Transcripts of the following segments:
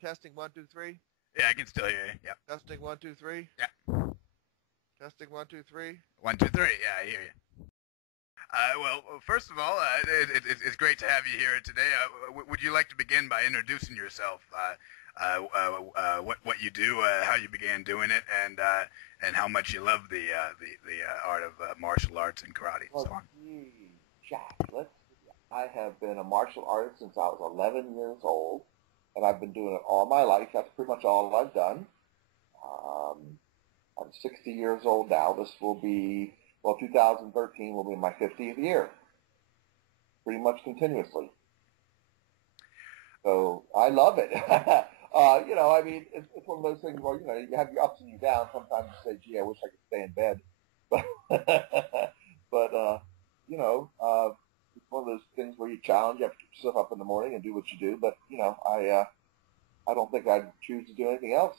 Testing 1 2 3. Yeah, I can still hear you. Yep. Testing 1 2 3. Yeah. Testing 1 2 3. 1 2 3. Yeah, I hear you. Well, first of all, it's great to have you here today. Would you like to begin by introducing yourself? What you do, how you began doing it, and how much you love the art of martial arts and karate and so on. Gee, Jack, I have been a martial artist since I was 11 years old, and I've been doing it all my life. That's pretty much all I've done. I'm 60 years old now. This will be, 2013 will be my 50th year, pretty much continuously. So I love it. It's one of those things where, you have your ups and your downs. Sometimes you say, gee, I wish I could stay in bed. But it's one of those things where you challenge. You have to get yourself up in the morning and do what you do. But, I don't think I'd choose to do anything else,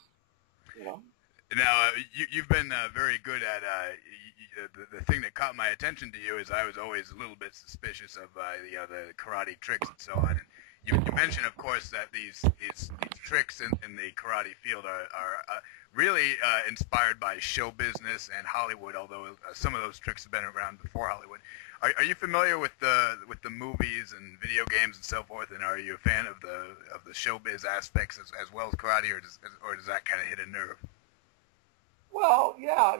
Now, you've been very good at the thing that caught my attention to you is I was always a little bit suspicious of the karate tricks and so on. And you mentioned, of course, that these tricks in the karate field are really inspired by show business and Hollywood. Although some of those tricks have been around before Hollywood. Are you familiar with the movies and video games and so forth? And are you a fan of the showbiz aspects as well as karate, or does that kind of hit a nerve? Well, yeah,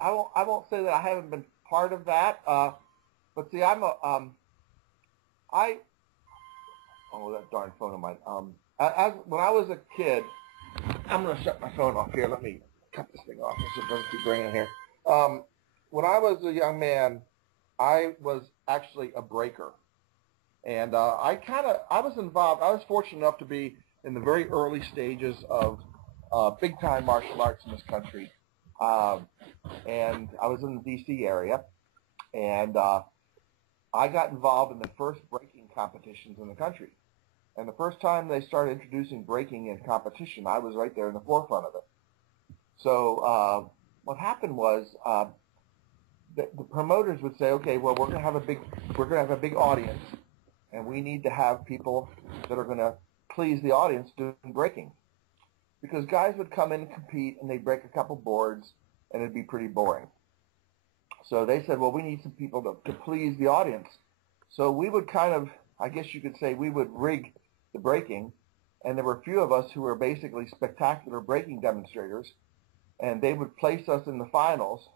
I won't say that I haven't been part of that. But see, that darn phone of mine. When I was a kid, I'm going to shut my phone off here. Let me cut this thing off. It doesn't keep ringing here. When I was a young man, I was actually a breaker. And I was involved. I was fortunate enough to be in the very early stages of big-time martial arts in this country. And I was in the D.C. area. And I got involved in the first breaking competitions in the country. And the first time they started introducing breaking in competition, I was right there in the forefront of it. So what happened was the promoters would say, okay, well, we're going to have a big audience, and we need to have people that are going to please the audience doing breaking. Because guys would come in and compete, and they'd break a couple boards, and it'd be pretty boring. So they said, well, we need some people to please the audience. So we would kind of, I guess you could say, we would rig the breaking, and there were a few of us who were basically spectacular breaking demonstrators, and they would place us in the finals,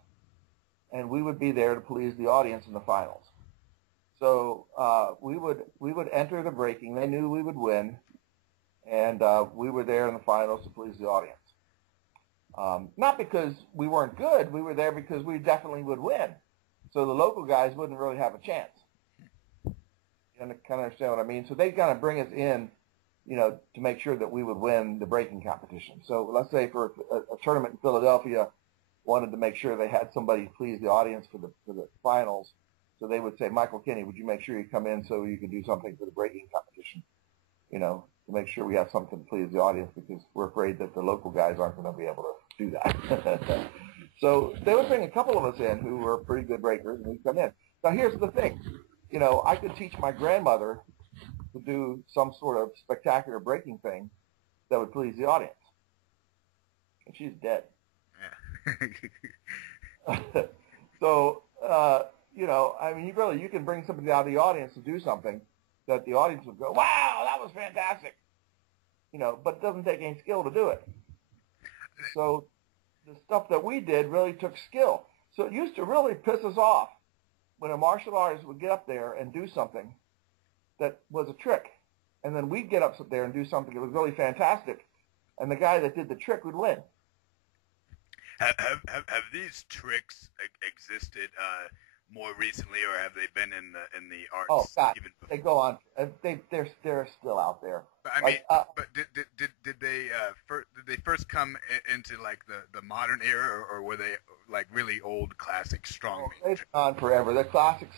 and we would be there to please the audience in the finals. So we would enter the breaking. They knew we would win, and we were there in the finals to please the audience. Not because we weren't good. We were there because we definitely would win. So the local guys wouldn't really have a chance. You kind of understand what I mean? So they kind of bring us in, to make sure that we would win the breaking competition. So let's say for a tournament in Philadelphia wanted to make sure they had somebody to please the audience for the finals. So they would say, Michael Kinney, would you make sure you come in so you can do something for the breaking competition? To make sure we have something to please the audience because we're afraid that the local guys aren't going to be able to do that. So they would bring a couple of us in who were pretty good breakers, and we'd come in. Now here's the thing. I could teach my grandmother to do some sort of spectacular breaking thing that would please the audience. And she's dead. Yeah. So, you can bring somebody out of the audience to do something that the audience would go, wow, that was fantastic. But it doesn't take any skill to do it. So the stuff that we did really took skill. So it used to really piss us off when a martial artist would get up there and do something that was a trick, and then we'd get up there and do something that was really fantastic, and the guy that did the trick would win. Have these tricks existed more recently, or have they been in the arts? Oh God, even before? They go on. They're still out there. I mean, but did they first come into like the modern era, or were they like really old classic strongman? They've been on forever. The classic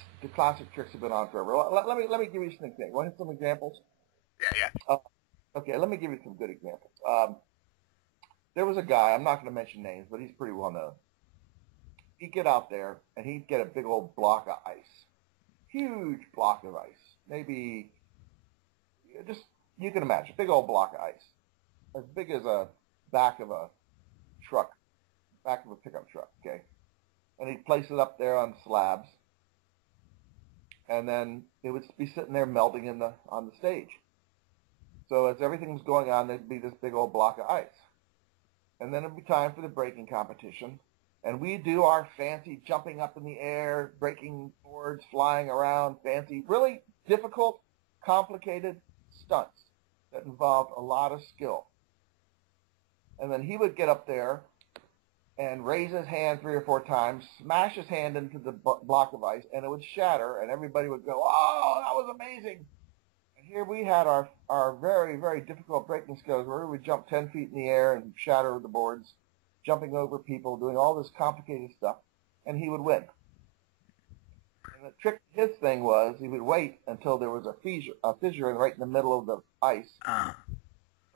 tricks have been on forever. Let me give you some examples. Want some examples? Yeah. Okay, let me give you some good examples. There was a guy. I'm not going to mention names, but he's pretty well known. He'd get out there and he'd get a big old block of ice, huge block of ice, maybe just you can imagine, big old block of ice, as big as a back of a truck, back of a pickup truck, okay? And he'd place it up there on slabs, and then it would be sitting there melting on the stage. So as everything was going on, there'd be this big old block of ice. And then it'd be time for the breaking competition. And we do our fancy jumping up in the air, breaking boards, flying around, fancy, really difficult, complicated stunts that involved a lot of skill. And then he would get up there and raise his hand 3 or 4 times, smash his hand into the block of ice, and it would shatter, and everybody would go, "Oh, that was amazing." And here we had our very, very difficult breaking skills where we would jump 10 feet in the air and shatter the boards, jumping over people, doing all this complicated stuff, and he would win. And the trick, his thing was, he would wait until there was a fissure right in the middle of the ice,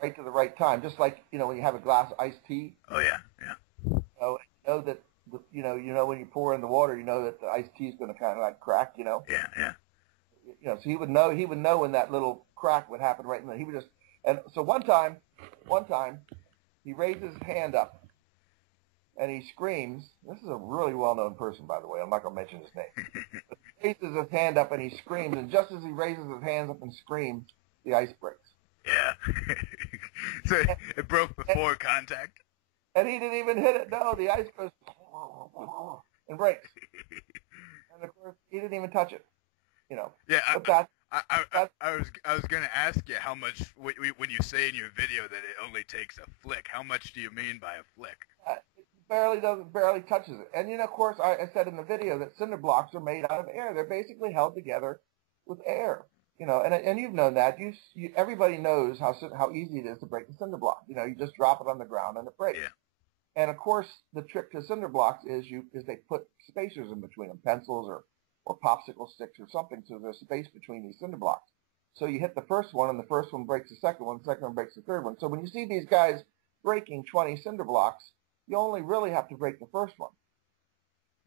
right to the right time, just like, when you have a glass of iced tea. Oh, yeah. You know that, when you pour in the water, you know that the iced tea is going to kind of like crack, Yeah. So he would know when that little crack would happen right in there. He would just, and so one time, he raises his hand up, and he screams. This is a really well-known person, by the way. I'm not going to mention his name. But he raises his hand up and he screams, and just as he raises his hands up and screams, the ice breaks. Yeah. So it broke before contact? And he didn't even hit it. No, the ice goes and breaks. And of course, he didn't even touch it. Yeah, But I was going to ask you how much, when you say in your video that it only takes a flick, how much do you mean by a flick? It barely touches it. And, of course, I said in the video that cinder blocks are made out of air. They're basically held together with air. And you've known that. Everybody knows how easy it is to break the cinder block. You just drop it on the ground and it breaks. Yeah. And of course, the trick to cinder blocks is they put spacers in between them, pencils or popsicle sticks or something, so there's space between these cinder blocks. So you hit the first one, and the first one breaks the second one breaks the third one. So when you see these guys breaking 20 cinder blocks, you only really have to break the first one.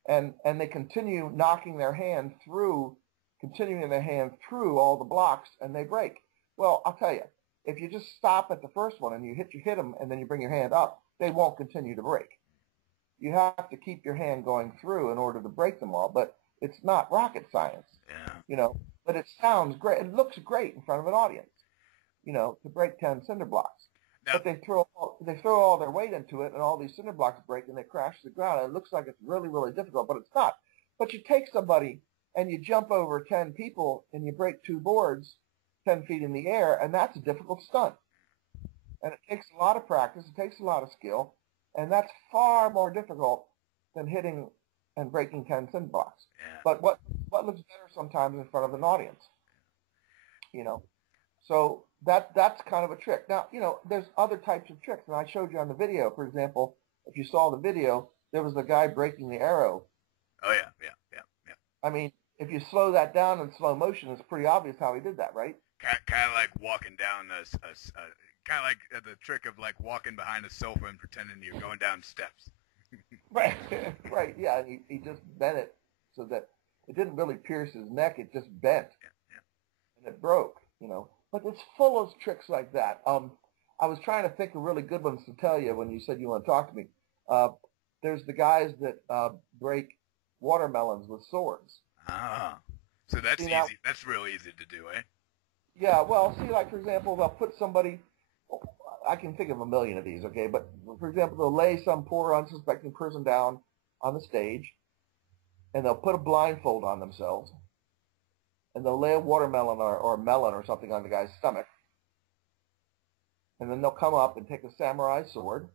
And they continue knocking their hand through, continuing their hand through all the blocks, and they break. Well, I'll tell you, if you just stop at the first one and you hit them, and then you bring your hand up, they won't continue to break. You have to keep your hand going through in order to break them all, but it's not rocket science. Yeah. But it sounds great. It looks great in front of an audience, to break 10 cinder blocks. Now, but they throw all their weight into it, and all these cinder blocks break, and they crash to the ground. And it looks like it's really, really difficult, but it's not. But you take somebody and you jump over 10 people, and you break 2 boards 10 feet in the air, and that's a difficult stunt. And it takes a lot of practice. It takes a lot of skill, and that's far more difficult than hitting and breaking 10 cinder blocks. Yeah. But what looks better sometimes in front of an audience, So that's kind of a trick. Now, there's other types of tricks, and I showed you on the video. For example, if you saw the video, there was the guy breaking the arrow. Oh, yeah. I mean, if you slow that down in slow motion, it's pretty obvious how he did that, right? Kind of like walking down kind of like the trick of like walking behind a sofa and pretending you're going down steps. Right, right, yeah. And he just bent it so that it didn't really pierce his neck; it just bent, and it broke. But it's full of tricks like that. I was trying to think of really good ones to tell you when you said you want to talk to me. There's the guys that break watermelons with swords. Ah, so that's easy. That's real easy to do, eh? Yeah, well, see, like, for example, they'll put somebody, I can think of a million of these, okay, but, for example, they'll lay some poor, unsuspecting person down on the stage, and they'll put a blindfold on themselves, and they'll lay a watermelon or a melon or something on the guy's stomach, and then they'll come up and take a samurai sword,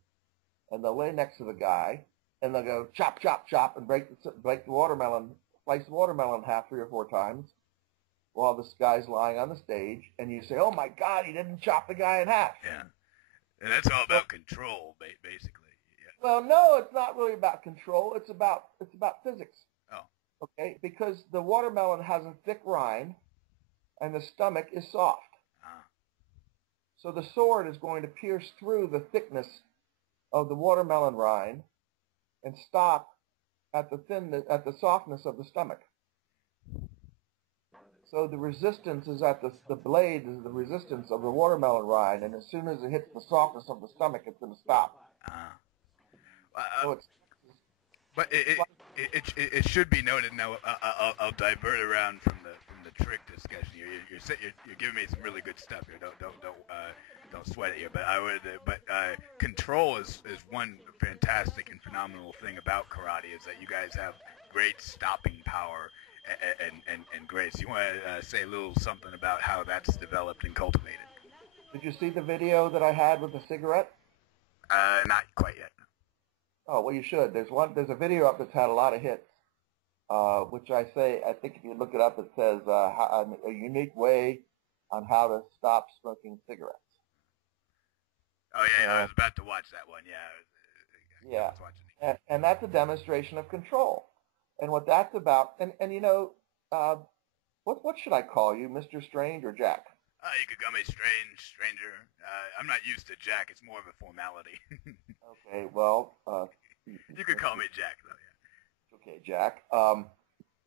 and they'll lay next to the guy, and they'll go chop, chop, chop, and break the watermelon, slice the watermelon in half 3 or 4 times, while this guy's lying on the stage, and you say, "Oh my God, he didn't chop the guy in half." Yeah, and that's all about control, basically. Yeah. Well, no, it's not really about control. It's about physics. Oh. Okay, because the watermelon has a thick rind, and the stomach is soft. So the sword is going to pierce through the thickness of the watermelon rind and stop at the softness of the stomach. So the resistance is at the blade is the resistance of the watermelon rind, and as soon as it hits the softness of the stomach, it's going to stop. So it's But it should be noted now. I'll divert around from the trick discussion. You're giving me some really good stuff here. Don't sweat it here. But control is one fantastic and phenomenal thing about karate is that you guys have great stopping power and grace. You want to say a little something about how that's developed and cultivated? Did you see the video that I had with the cigarette? Not quite yet. Oh, well, you should. There's a video up that's had a lot of hits, which I think if you look it up, it says a unique way on how to stop smoking cigarettes. Oh, yeah, I was about to watch that one, yeah. Yeah, I was watching and that's a demonstration of control. And what that's about, and you know, what should I call you, Mr. Strange or Jack? You could call me Stranger. I'm not used to Jack. It's more of a formality. Okay, well, you could call me Jack, though. Yeah. Okay, Jack.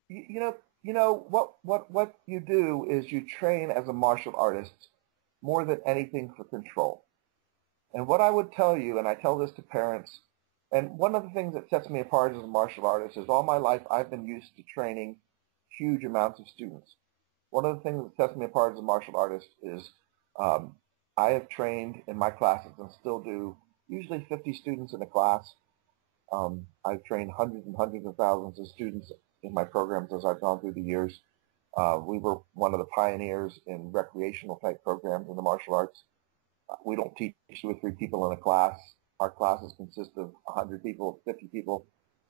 You know what you do is you train as a martial artist more than anything for control. And what I would tell you, and I tell this to parents, and one of the things that sets me apart as a martial artist is all my life I've been used to training huge amounts of students. One of the things that sets me apart as a martial artist is I have trained in my classes and still do usually 50 students in a class. I've trained hundreds and hundreds of thousands of students in my programs as I've gone through the years. We were one of the pioneers in recreational type programs in the martial arts. We don't teach 2 or 3 people in a class. Our classes consist of 100 people, 50 people,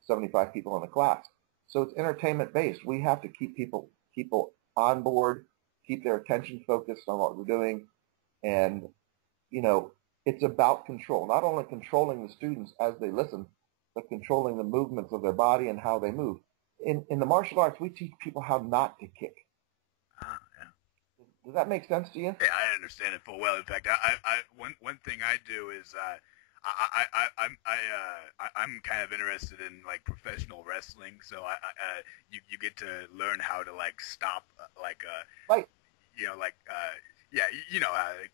75 people in a class. So it's entertainment based. We have to keep people on board, keep their attention focused on what we're doing. And, you know, it's about control, not only controlling the students as they listen, but controlling the movements of their body and how they move. In the martial arts, we teach people how not to kick. Yeah. Does that make sense to you? Yeah, I understand it full well. In fact, one thing I do is I'm kind of interested in like professional wrestling, so you get to learn how to like stop Right.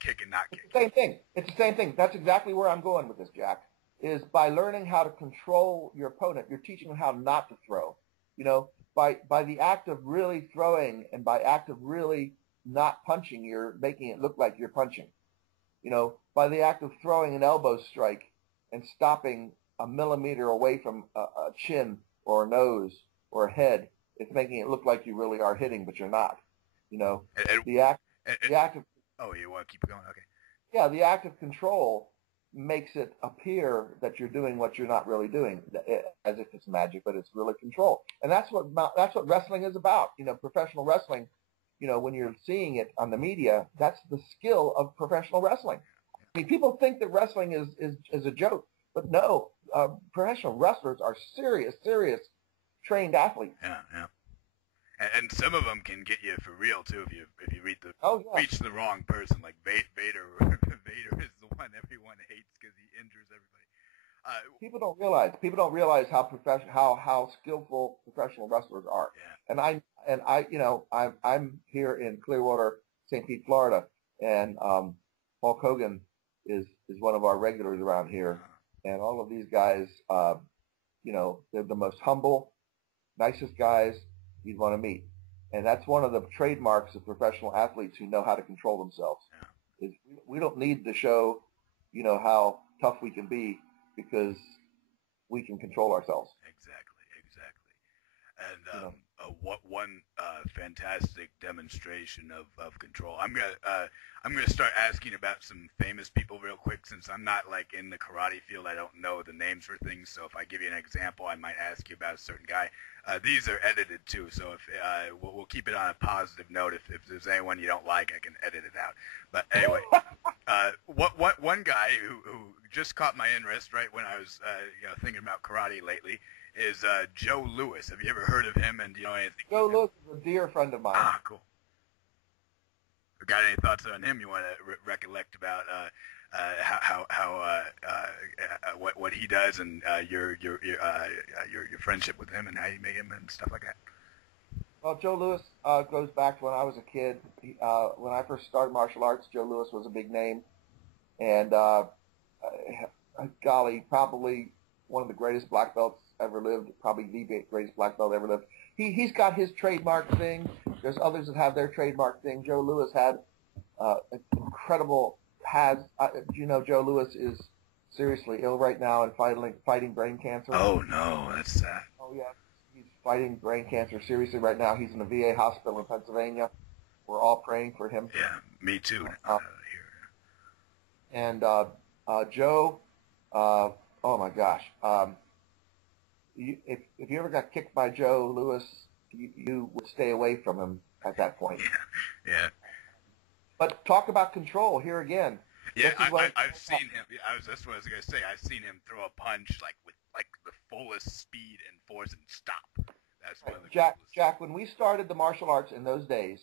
Kick and not kick. It's the same thing. It's the same thing. That's exactly where I'm going with this, Jack. Is by learning how to control your opponent, you're teaching them how not to throw. You know, by the act of really throwing and by act of really not punching, you're making it look like you're punching. You know, by the act of throwing an elbow strike and stopping a millimeter away from a chin or a nose or a head, it's making it look like you really are hitting, but you're not. You know, the act of oh, you want to keep going? Okay. Yeah, the act of control makes it appear that you're doing what you're not really doing, as if it's magic, but it's really control. And that's what wrestling is about. You know, professional wrestling. You know, when you're seeing it on the media, that's the skill of professional wrestling. I mean, people think that wrestling is a joke, but no, professional wrestlers are serious trained athletes. Yeah. And some of them can get you for real too if you reach the wrong person. Like Vader is the one everyone hates because he injures everybody. People don't realize how skillful professional wrestlers are. Yeah. And I'm here in Clearwater, St. Pete, Florida, and Hulk Hogan is one of our regulars around here, and all of these guys, they're the most humble, nicest guys you'd want to meet. And that's one of the trademarks of professional athletes who know how to control themselves. Yeah. Is we don't need to show, how tough we can be because we can control ourselves. Exactly. And one fantastic demonstration of control. I'm gonna start asking about some famous people real quick since I'm not like in the karate field. I don't know the names for things. So if I give you an example, I might ask you about a certain guy. These are edited too, so if we'll keep it on a positive note. If there's anyone you don't like, I can edit it out. But anyway, one guy who just caught my interest right when I was thinking about karate lately is Joe Louis. Have you ever heard of him? And do you know anything? Joe Louis is a dear friend of mine. Ah, cool. Got any thoughts on him you want to recollect about what he does and your friendship with him and how you made him and stuff like that? Well, Joe Louis goes back to when I was a kid. When I first started martial arts, Joe Louis was a big name, and golly, probably one of the greatest black belts ever lived. Probably the greatest black belt ever lived. He's got his trademark thing. There's others that have their trademark thing. Joe Louis had an incredible has. You know, Joe Louis is seriously ill right now and fighting brain cancer. Oh no, that's sad. Oh yeah, he's fighting brain cancer seriously right now. He's in a VA hospital in Pennsylvania. We're all praying for him. Yeah, me too. Here. And Joe, oh my gosh, if you ever got kicked by Joe Louis, you would stay away from him at that point. Yeah. But talk about control here again. Yeah, I've seen him. That's what I was gonna say. I've seen him throw a punch with the fullest speed and force and stop. That's one of the Jack. When we started the martial arts in those days,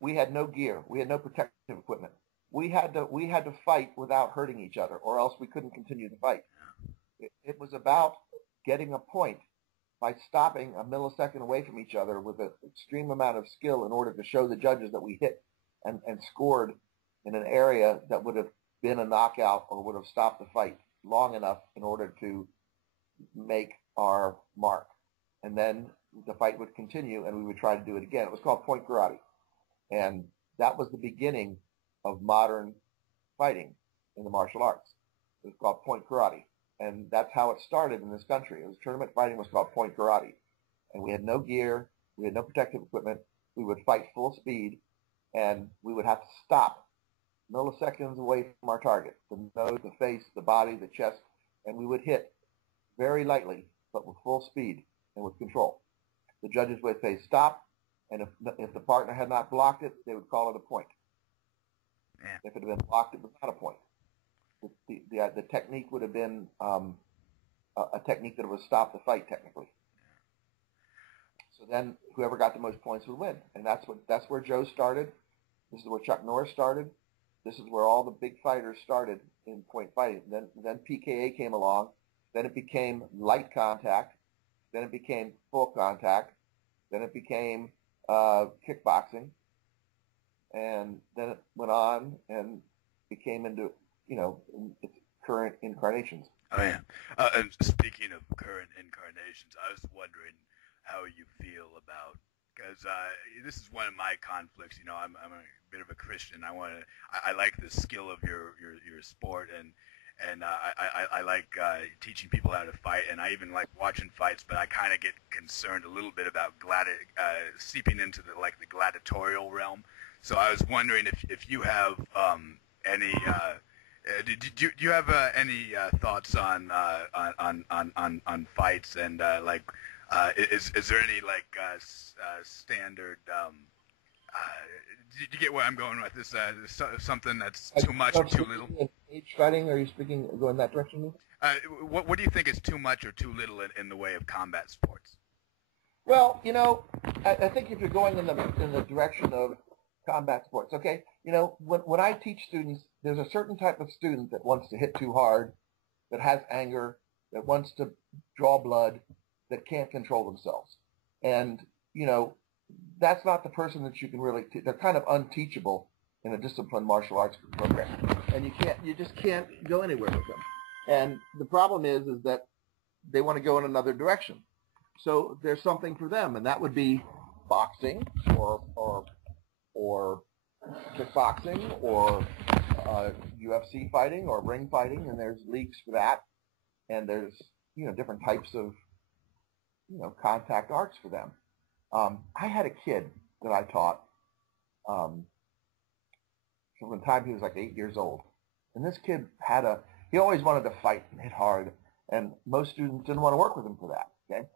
we had no gear. We had no protective equipment. We had to fight without hurting each other, or else we couldn't continue the fight. It was about getting a point by stopping a millisecond away from each other with an extreme amount of skill in order to show the judges that we hit and scored in an area that would have been a knockout or would have stopped the fight long enough in order to make our mark. And then the fight would continue and we would try to do it again. It was called point karate. And that was the beginning of modern fighting in the martial arts. It was called point karate. And that's how it started in this country. It was tournament fighting was called point karate. And we had no gear. We had no protective equipment. We would fight full speed and we would have to stop milliseconds away from our target, the nose, the face, the body, the chest, and we would hit very lightly, but with full speed and with control. The judges would say stop, and if the partner had not blocked it, they would call it a point. Yeah. If it had been blocked, it was not a point. The technique would have been a technique that would stop the fight technically. So then whoever got the most points would win, and that's where Joe started. This is where Chuck Norris started. This is where all the big fighters started in point fighting. Then PKA came along. Then it became light contact. Then it became full contact. Then it became kickboxing. And then it went on and became into, its current incarnations. Oh, yeah. And speaking of current incarnations, I was wondering how you feel about, because this is one of my conflicts. I'm a bit of a Christian. I like the skill of your sport, and I like teaching people how to fight, and I even like watching fights. But I kind of get concerned a little bit about seeping into the gladiatorial realm. So I was wondering if you have any. Do you have any thoughts on fights and is there any standard? Did you get where I'm going with this? Something that's too much or too little? Cage fighting? Are you going that direction? What do you think is too much or too little in the way of combat sports? Well, I think if you're going in the direction of combat sports, okay. When I teach students, there's a certain type of student that wants to hit too hard, that has anger, that wants to draw blood, that can't control themselves. And, that's not the person that you can really they're kind of unteachable in a disciplined martial arts program. And you just can't go anywhere with them. And the problem is that they want to go in another direction. So there's something for them, and that would be boxing or kickboxing or UFC fighting or ring fighting, and there's leagues for that. And there's, different types of, contact arts for them. I had a kid that I taught from the time he was like 8 years old. And this kid he always wanted to fight and hit hard, and most students didn't want to work with him for that, okay?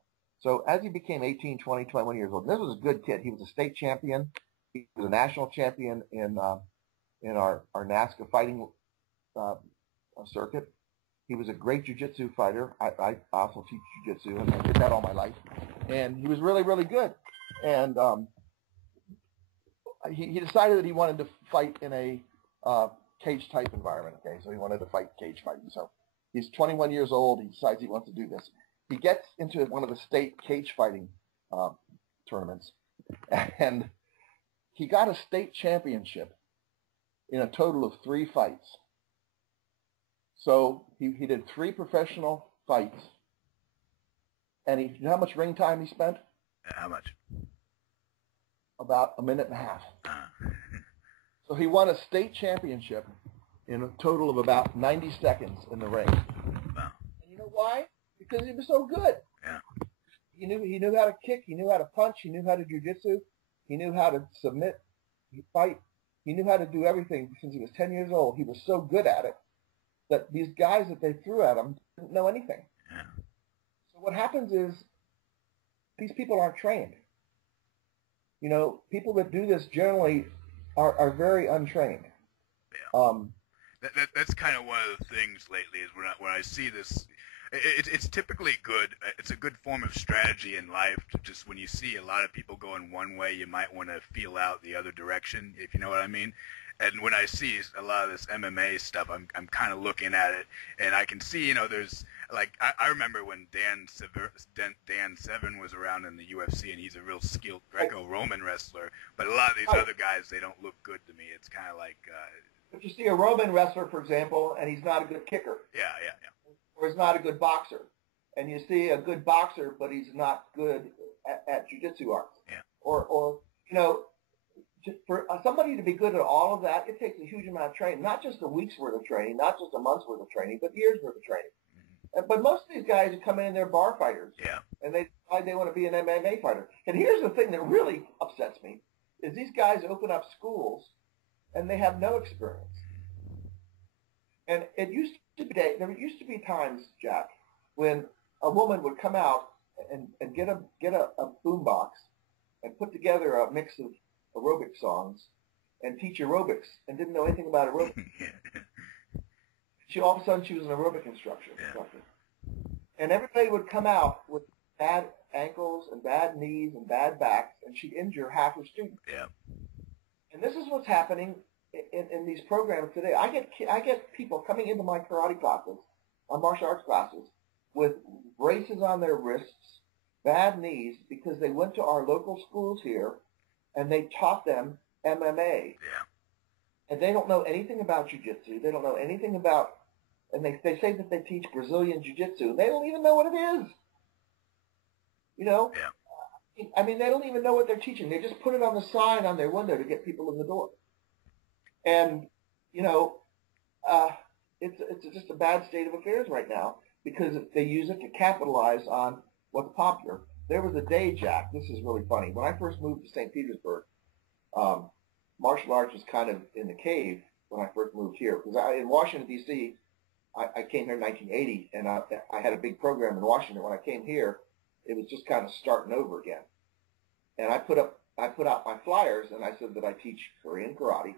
So as he became 18, 20, 21 years old, and this was a good kid. He was a state champion. He was a national champion in our NASCA fighting circuit. He was a great jiu-jitsu fighter. I also teach jiu-jitsu, and I did that all my life. And he was really, really good. And he decided that he wanted to fight in a cage-type environment, okay? So he wanted to fight cage fighting. So he's 21 years old. He decides he wants to do this. He gets into one of the state cage fighting tournaments, And he got a state championship in a total of 3 fights. So he did 3 professional fights. And you know how much ring time he spent? How much? About a minute and a half. So he won a state championship in a total of about 90 seconds in the ring. Wow. And you know why? Because he was so good. Yeah. He knew how to kick. He knew how to punch. He knew how to jiu-jitsu. He knew how to submit, fight. He knew how to do everything since he was 10 years old. He was so good at it that these guys that they threw at him didn't know anything. Yeah. So what happens is these people aren't trained. You know, people that do this generally are very untrained. Yeah. That's kind of one of the things lately is when I see this. It's typically good. It's a good form of strategy in life to just when you see a lot of people going one way, you might want to feel out the other direction, if you know what I mean. And when I see a lot of this MMA stuff, I'm kind of looking at it, and I can see, there's like I remember when Dan Severn was around in the UFC, and he's a real skilled Greco-Roman wrestler. But a lot of these other guys, they don't look good to me. It's kind of like. But you see a Roman wrestler, for example, and he's not a good kicker. Yeah. Or he's not a good boxer. And you see a good boxer, but he's not good at jiu-jitsu arts. Yeah. Or for somebody to be good at all of that, it takes a huge amount of training. Not just a week's worth of training, not just a month's worth of training, but years worth of training. Mm-hmm. But most of these guys who come in, they're bar fighters. Yeah. And they decide they want to be an MMA fighter. And here's the thing that really upsets me, is these guys open up schools, and they have no experience. And there used to be times, Jack, when a woman would come out and get a boom box and put together a mix of aerobic songs and teach aerobics and didn't know anything about aerobics. All of a sudden she was an aerobic instructor. Yeah. And everybody would come out with bad ankles and bad knees and bad backs, and she'd injure half her students. Yeah. And this is what's happening in these programs today. I get people coming into my karate classes, my martial arts classes, with braces on their wrists, bad knees, because they went to our local schools here, and they taught them MMA. Yeah. And they don't know anything about jiu-jitsu. They don't know anything about, and they say that they teach Brazilian jiu-jitsu. They don't even know what it is. Yeah. I mean, they don't even know what they're teaching. They just put it on the sign on their window to get people in the door. And, it's just a bad state of affairs right now because they use it to capitalize on what's popular. There was a day, Jack, this is really funny. When I first moved to St. Petersburg, martial arts was kind of in the cave when I first moved here. Because in Washington, D.C., I came here in 1980, and I had a big program in Washington. When I came here, it was just kind of starting over again. And I put out my flyers, and I said that I teach Korean karate.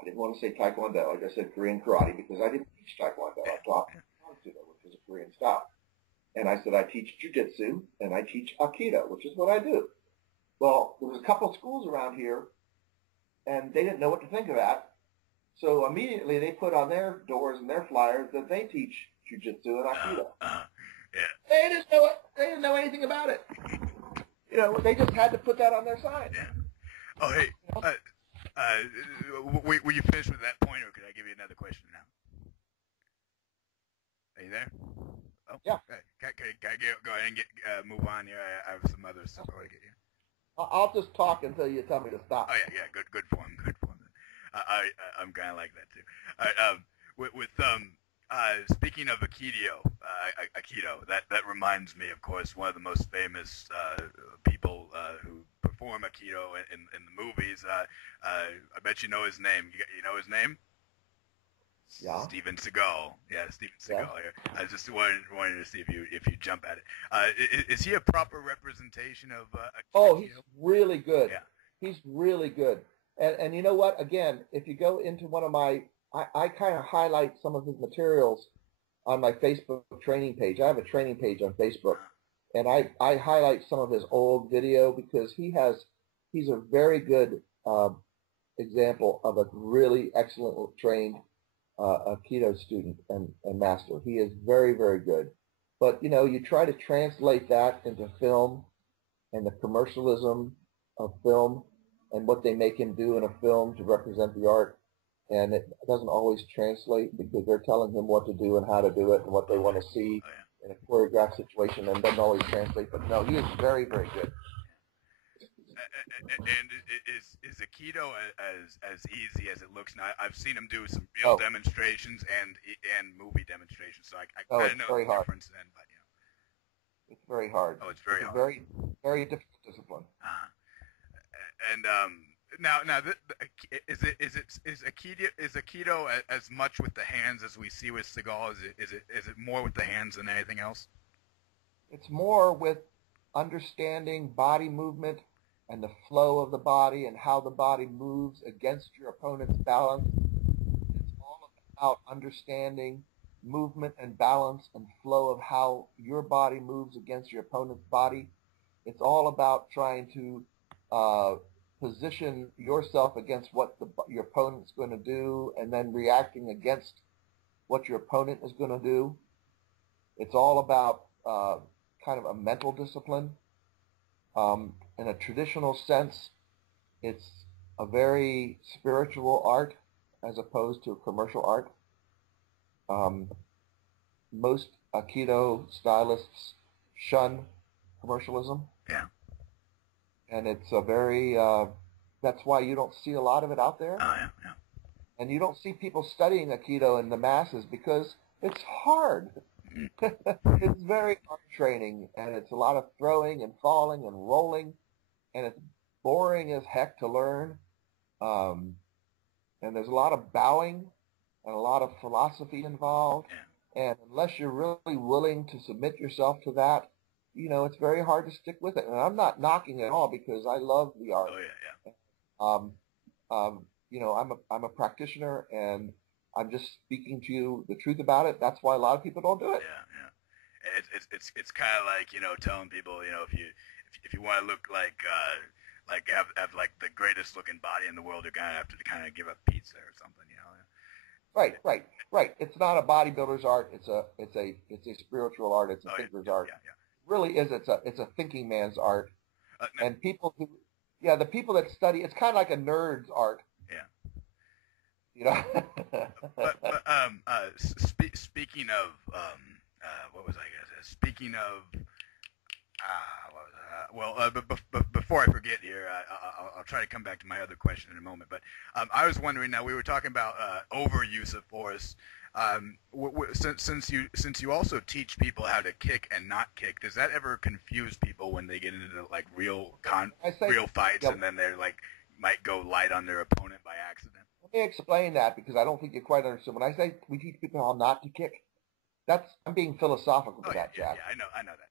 I didn't want to say Taekwondo. I just said Korean karate because I didn't teach Taekwondo. I taught Taekwondo, which is a Korean style. And I said I teach Jiu-Jitsu, and I teach Aikido, which is what I do. Well, there was a couple of schools around here, and they didn't know what to think of that. So immediately they put on their doors and their flyers that they teach Jiu-Jitsu and Aikido. Yeah. They didn't know it. They didn't know anything about it. They just had to put that on their sign. Yeah. Oh, hey. Were you finished with that point, or could I give you another question now? Are you there? Oh, yeah. Can I go ahead and move on here? I have some other stuff I want to get here. I'll just talk until you tell me to stop. Oh yeah. Good form. I'm kind of like that too. All right. With speaking of Aikido, that reminds me, of course, one of the most famous people who perform Aikido in the movies. I bet you know his name. You know his name? Yeah. Steven Seagal. Yeah, Steven Seagal here. I just wanted to see if you jump at it. Is he a proper representation of Aikido? Oh, he's really good. Yeah. He's really good. And you know what? Again, if you go into one of my, I kind of highlight some of his materials on my Facebook training page. I have a training page on Facebook, and I highlight some of his old video because he's a very good example of a really excellent trained Aikido student and master. He is very, very good. But, you try to translate that into film and the commercialism of film and what they make him do in a film to represent the art. And it doesn't always translate because they're telling him what to do and how to do it and what they want to see in a choreographed situation, and doesn't always translate. But no, he is very, very good. And is Aikido as easy as it looks? Now, I've seen him do some real demonstrations and movie demonstrations, so I kind of know the difference then. But it's very hard. Oh, it's very hard. Very, very difficult discipline. And now, is Aikido as much with the hands as we see with Seagal? Is it more with the hands than anything else? It's more with understanding body movement and the flow of the body and how the body moves against your opponent's balance. It's all about understanding movement and balance and flow of how your body moves against your opponent's body. It's all about trying to position yourself against what your opponent's going to do and then reacting against what your opponent is going to do. It's all about kind of a mental discipline. In a traditional sense, it's a very spiritual art as opposed to a commercial art. Most Aikido stylists shun commercialism. Yeah. And it's a very, that's why you don't see a lot of it out there. Oh, yeah. And you don't see people studying Aikido in the masses because it's hard. It's very hard training, and it's a lot of throwing and falling and rolling, and it's boring as heck to learn. And there's a lot of bowing and a lot of philosophy involved. Yeah. And unless you're really willing to submit yourself to that, it's very hard to stick with it. And I'm not knocking it at all because I love the art. Oh, yeah. I'm a practitioner, and I'm just speaking to you the truth about it. That's why a lot of people don't do it. Yeah. It's kind of like telling people if you want to look like have like the greatest looking body in the world, you're gonna have to kind of give up pizza or something. Right. It's not a bodybuilder's art. It's a spiritual art. It's a thinker's art. Yeah. It really is. It's a thinking man's art. And people the people that study, it's kind of like a nerd's art. Yeah. But speaking of what was I gonna say? Speaking of but before I forget here, I'll try to come back to my other question in a moment. But I was wondering. Now we were talking about overuse of force. Since you also teach people how to kick and not kick, does that ever confuse people when they get into like real fights and then they're like might go light on their opponent by accident? Let me explain that because I don't think you quite understand. When I say we teach people how not to kick, I'm being philosophical with that, Jack. Yeah, I know that.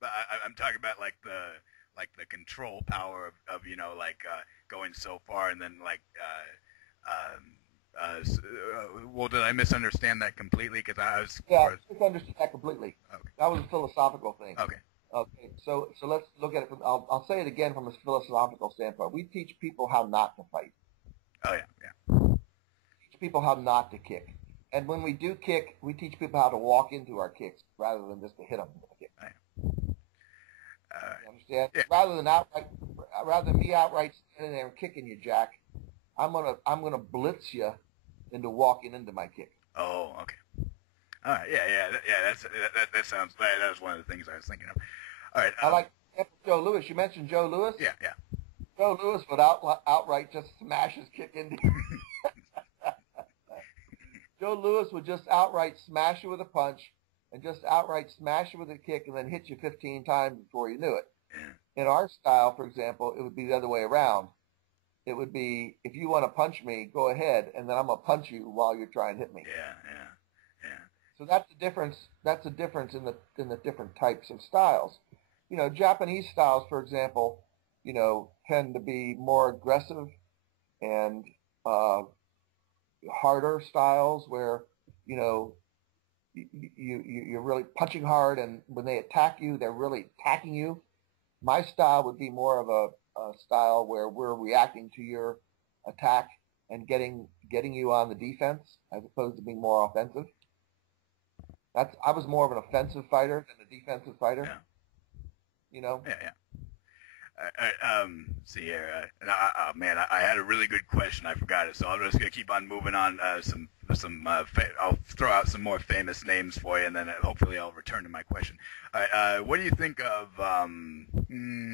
But I'm talking about like the control power of going so far and then did I misunderstand that completely? Because I was I misunderstood that completely. Okay. That was a philosophical thing. Okay. So let's look at it from. I'll say it again from a philosophical standpoint. We teach people how not to fight. Oh yeah. Teach people how not to kick. And when we do kick, we teach people how to walk into our kicks rather than just to hit them with a kick. You understand? Yeah. Rather than me outright standing there and kicking you, Jack, I'm gonna blitz you into walking into my kick. Oh, okay. All right. Yeah. That sounds. That was one of the things I was thinking of. All right. I like Joe Louis. You mentioned Joe Louis. Yeah. Joe Louis would outright just smash his kick into you. Joe Louis would just outright smash you with a punch and just outright smash you with a kick and then hit you 15 times before you knew it. Yeah. In our style, for example, it would be the other way around. It would be, if you want to punch me, go ahead, and then I'm going to punch you while you're trying to hit me. Yeah. So that's the difference. That's the difference in the different types of styles. Japanese styles, for example, tend to be more aggressive and harder styles where, you're really punching hard, and when they attack you, they're really attacking you. My style would be more of a style where we're reacting to your attack and getting you on the defense as opposed to being more offensive. I was more of an offensive fighter than a defensive fighter. Yeah. Yeah. See here. Man, I had a really good question. I forgot it, so I'm just gonna keep on moving on. I'll throw out some more famous names for you, and then hopefully I'll return to my question. What do you think of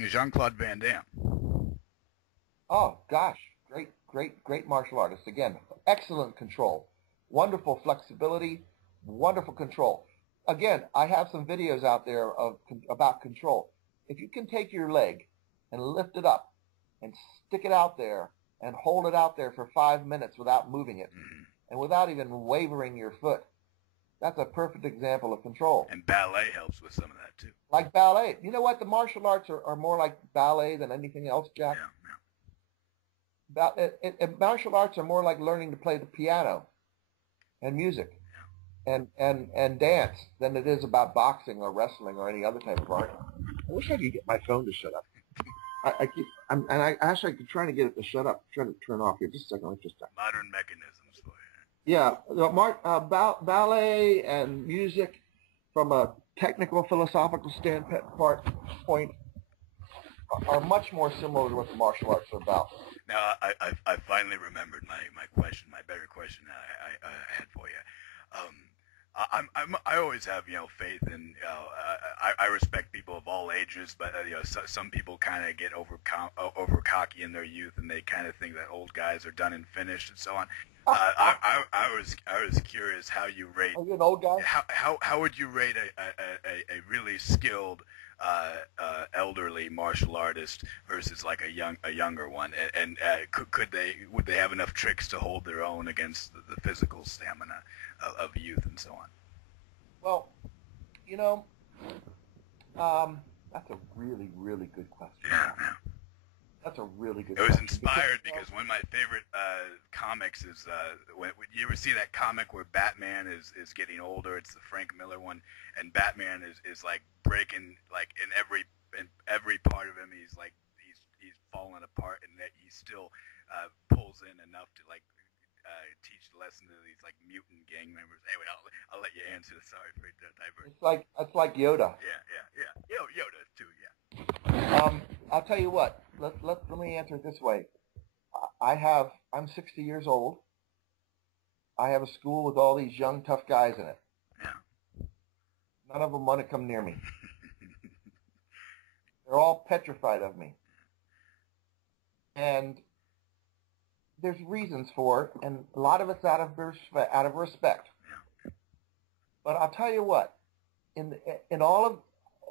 Jean-Claude Van Damme? Oh gosh, great martial artist. Again, excellent control, wonderful flexibility, wonderful control. Again, I have some videos out there about control. If you can take your leg and lift it up and stick it out there and hold it out there for 5 minutes without moving it and without even wavering your foot, that's a perfect example of control. And ballet helps with some of that too. Like ballet. You know what? The martial arts are more like ballet than anything else, Jack. Martial arts are more like learning to play the piano and music and dance than it is about boxing or wrestling or any other type of art. I wish I could get my phone to shut up. I actually could try to get it to shut up. Try to turn off here. Just a second. Let's just. Modern mechanisms for you. Yeah, ballet and music, from a technical philosophical standpoint, are much more similar to what the martial arts are about. Now I finally remembered my question, my better question I had for you. I always have faith in I respect people of all ages, but some people kind of get over cocky in their youth, and they kind of think that old guys are done and finished and so on. I was curious how you rate. Are you an old guy? How would you rate a really skilled elderly martial artist versus like a younger one, and would they have enough tricks to hold their own against the physical stamina of youth and so on? Well, that's a really, really good question. Yeah. That's a really good question. It was question. Inspired because one of my favorite comics is when you ever see that comic where Batman is getting older. It's the Frank Miller one, and Batman is like breaking, like in every part of him he's falling apart, and that he still pulls in enough to teach the lesson to these like mutant gang members. Anyway, I'll let you answer. Sorry for the diversion. It's like Yoda. Yeah. Yoda too. Yeah. I'll tell you what. Let me answer it this way. I'm 60 years old. I have a school with all these young, tough guys in it. Yeah. None of them want to come near me. They're all petrified of me. And there's reasons for it, and a lot of it's out of respect. Yeah. But I'll tell you what. In all of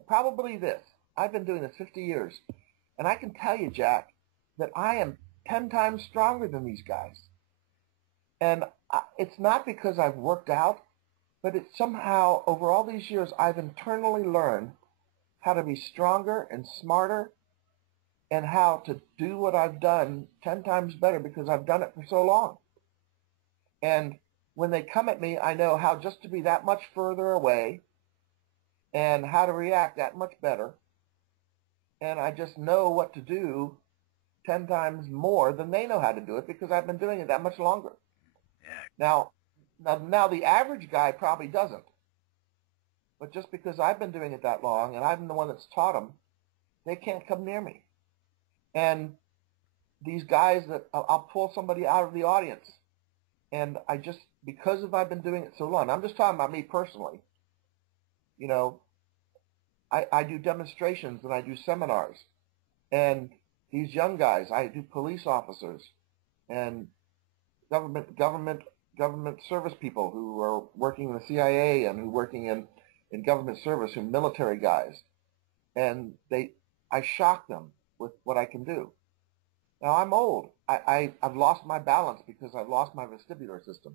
probably this, I've been doing this 50 years. And I can tell you, Jack, that I am 10 times stronger than these guys. And it's not because I've worked out, but it's somehow, over all these years, I've internally learned how to be stronger and smarter and how to do what I've done 10 times better because I've done it for so long. And when they come at me, I know how just to be that much further away and how to react that much better. And I just know what to do 10 times more than they know how to do it because I've been doing it that much longer. Yeah. Now the average guy probably doesn't. But just because I've been doing it that long and I'm the one that's taught them, they can't come near me. And these guys that I'll pull somebody out of the audience. And because I've been doing it so long, I'm just talking about me personally, I do demonstrations and I do seminars, and these young guys, I do police officers and government service people who are working in the CIA and who are working in government service, who are military guys, and I shock them with what I can do. Now I'm old. I've lost my balance because I've lost my vestibular system.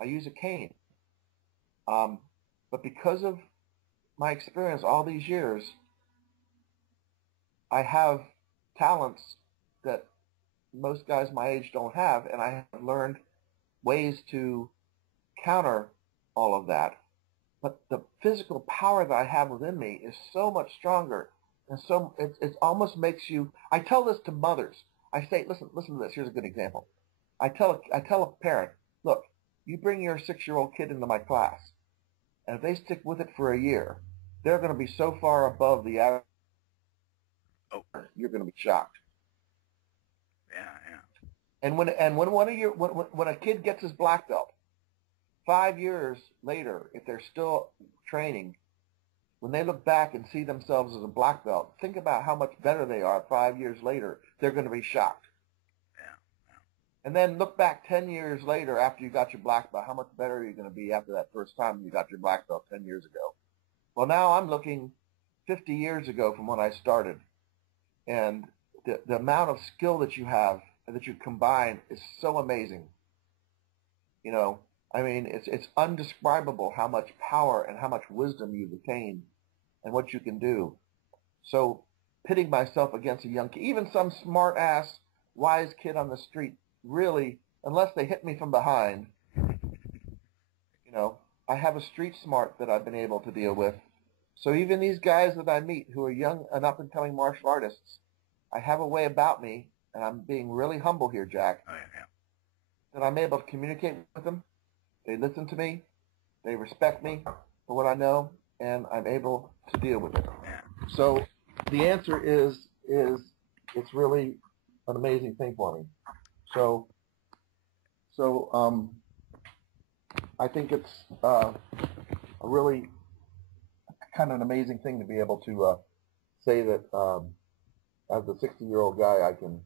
I use a cane, but because of my experience all these years, I have talents that most guys my age don't have, and I have learned ways to counter all of that. But the physical power that I have within me is so much stronger, and so it almost makes you. I tell this to mothers. I say, listen to this. Here's a good example. I tell a parent, look, you bring your 6-year-old kid into my class, and if they stick with it for a year, they're going to be so far above the average. Oh. You're going to be shocked. Yeah. And when a kid gets his black belt, 5 years later, if they're still training, when they look back and see themselves as a black belt, think about how much better they are 5 years later. They're going to be shocked. Yeah. And then look back 10 years later after you got your black belt, how much better are you going to be after that first time you got your black belt 10 years ago? Well, now I'm looking 50 years ago from when I started. And the amount of skill that you have, that you combine, is so amazing. You know, I mean, it's undescribable how much power and how much wisdom you've attained and what you can do. So pitting myself against a young kid, even some smart-ass, wise kid on the street, really, unless they hit me from behind, you know, I have a street smart that I've been able to deal with. So even these guys that I meet who are young and up-and-coming martial artists, I have a way about me, and I'm being really humble here, Jack, that I'm able to communicate with them. They listen to me. They respect me for what I know, and I'm able to deal with it. So the answer is it's really an amazing thing for me. So I think it's a really kind of an amazing thing to be able to say that as a 60-year-old guy, I can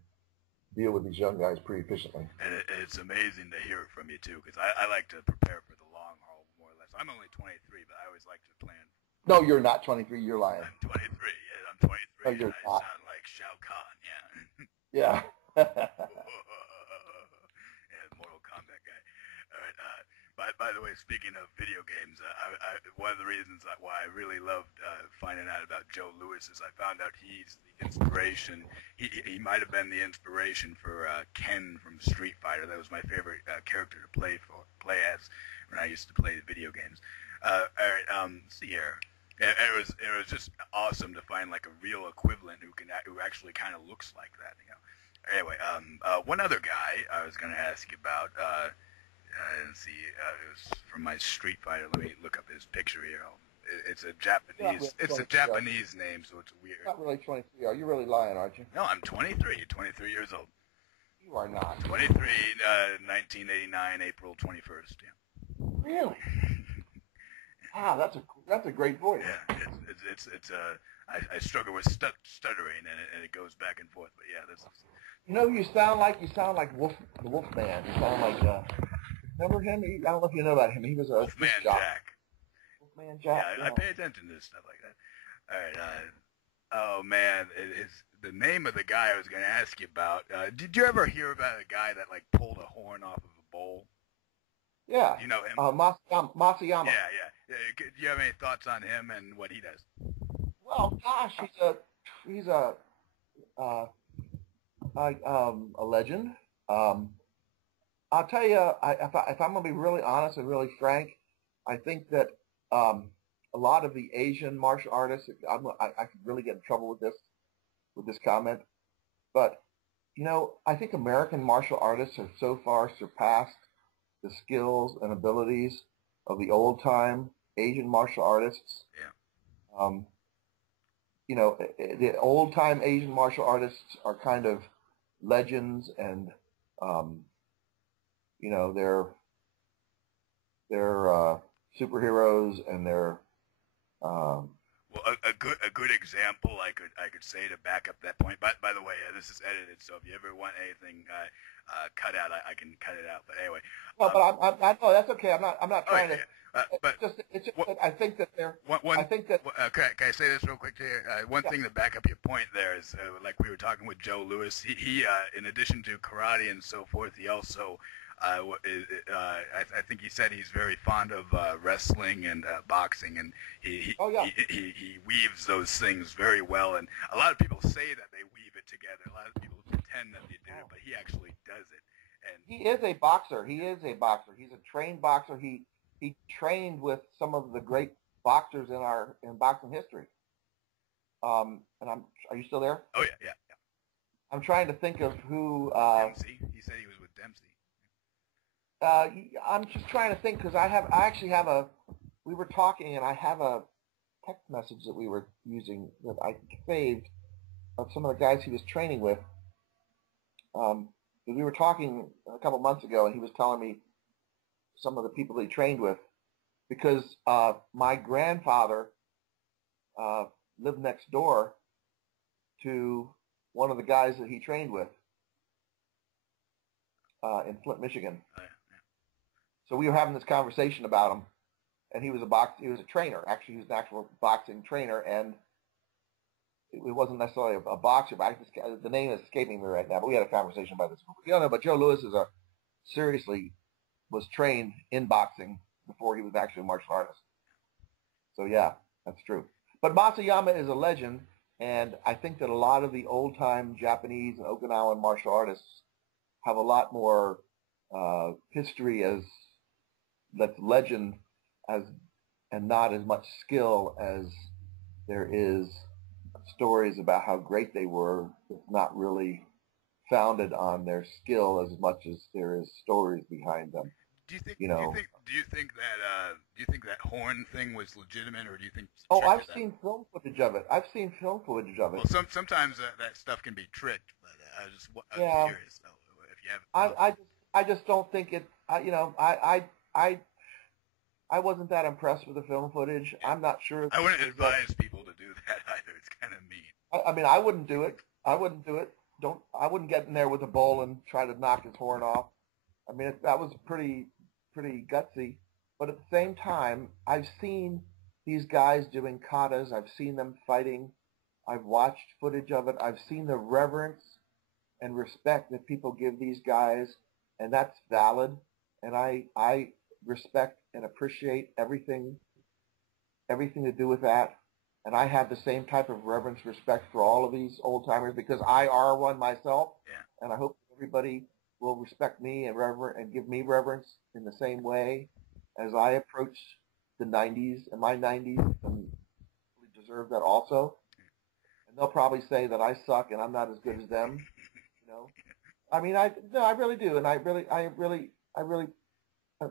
deal with these young guys pretty efficiently. And it's amazing to hear it from you, too, because I like to prepare for the long haul, more or less. I'm only 23, but I always like to plan. No, you're not 23. You're lying. I'm 23. Yeah, I'm 23. No, you're and not. I sound like Shao Kahn, yeah. Yeah. Yeah, Mortal Kombat guy. All right. By the way, speaking of video games, one of the reasons why I really loved finding out about Joe Louis is I found out he's the inspiration. He might have been the inspiration for Ken from Street Fighter. That was my favorite character to play as when I used to play the video games. All right, see here. It was just awesome to find like a real equivalent who actually kind of looks like that. You know. Anyway, one other guy I was going to ask you about. Let's see, it was from my Street Fighter. Let me look up his picture here. It's a Japanese. It's a Japanese name, so it's weird. Not really 23. Are you really lying, aren't you? No, I'm 23. 23 years old. You are not. 23, 1989, April 21st. Yeah. Really? Wow, that's a great voice. Yeah, I struggle with stuttering, and it goes back and forth. But yeah, this is. You know, you sound like the Wolfman. You sound like. Remember him? I don't know if you know about him. He was a Wolfman Jack. Wolfman Jack. Yeah, I pay attention to stuff like that. All right. Oh man, the name of the guy I was going to ask you about. Did you ever hear about a guy that like pulled a horn off of a bowl? Yeah. You know him? Masayama. Yeah. Do you have any thoughts on him and what he does? Well, gosh, he's a legend. I'll tell you, if I'm going to be really honest and really frank, I think that a lot of the Asian martial artists, I could really get in trouble with this comment, but you know, I think American martial artists have so far surpassed the skills and abilities of the old-time Asian martial artists. Yeah. You know, the old-time Asian martial artists are kind of legends, and you know, they're superheroes, and they're well, a good example I could say to back up that point. By the way, this is edited, so if you ever want anything cut out, I can cut it out. But anyway. Well, but I know that's okay. I'm not trying to. But it's just that I think that they're. I think that. Can I say this real quick here? One thing to back up your point there is, like we were talking with Joe Louis, he in addition to karate and so forth, he also. I think he said he's very fond of wrestling and boxing, and he weaves those things very well. And a lot of people say that they weave it together. A lot of people pretend that they do it, but he actually does it. And he is a boxer. He's a trained boxer. He trained with some of the great boxers in boxing history. And are you still there? Oh yeah. I'm trying to think of who. Dempsey. He said he was with Dempsey. I'm just trying to think because we were talking and I have a text message that we were using that I saved of some of the guys he was training with. We were talking a couple months ago, and he was telling me some of the people he trained with, because my grandfather lived next door to one of the guys that he trained with in Flint, Michigan. Oh, yeah. So we were having this conversation about him, and he was a trainer. Actually, he was an actual boxing trainer, and it wasn't necessarily a boxer, but the name is escaping me right now. But we had a conversation about this. You don't know, but Joe Louis seriously was trained in boxing before he was actually a martial artist. So yeah, that's true. But Masayama is a legend, and I think that a lot of the old-time Japanese and Okinawan martial artists have a lot more history as that's legend as and not as much skill as there is stories about how great they were. It's not really founded on their skill as much as there is stories behind them. Do you think? You know. Do you think that horn thing was legitimate, or do you think? Oh, I've seen film footage of it. Well, sometimes that stuff can be tricked, but I was curious if you have. I just don't think it. I wasn't that impressed with the film footage. Yeah. I'm not sure. I wouldn't advise people to do that either. It's kind of mean. I mean, I wouldn't do it. I wouldn't get in there with a bowl and try to knock his horn off. I mean, that was pretty gutsy. But at the same time, I've seen these guys doing katas. I've seen them fighting. I've watched footage of it. I've seen the reverence and respect that people give these guys, and that's valid. And I respect and appreciate everything to do with that. And I have the same type of reverence, respect for all of these old timers because I are one myself. Yeah. And I hope everybody will respect me and give me reverence in the same way as I approach the 90s and my 90s and deserve that also. And they'll probably say that I suck and I'm not as good as them. You know, I mean, I really do, and I really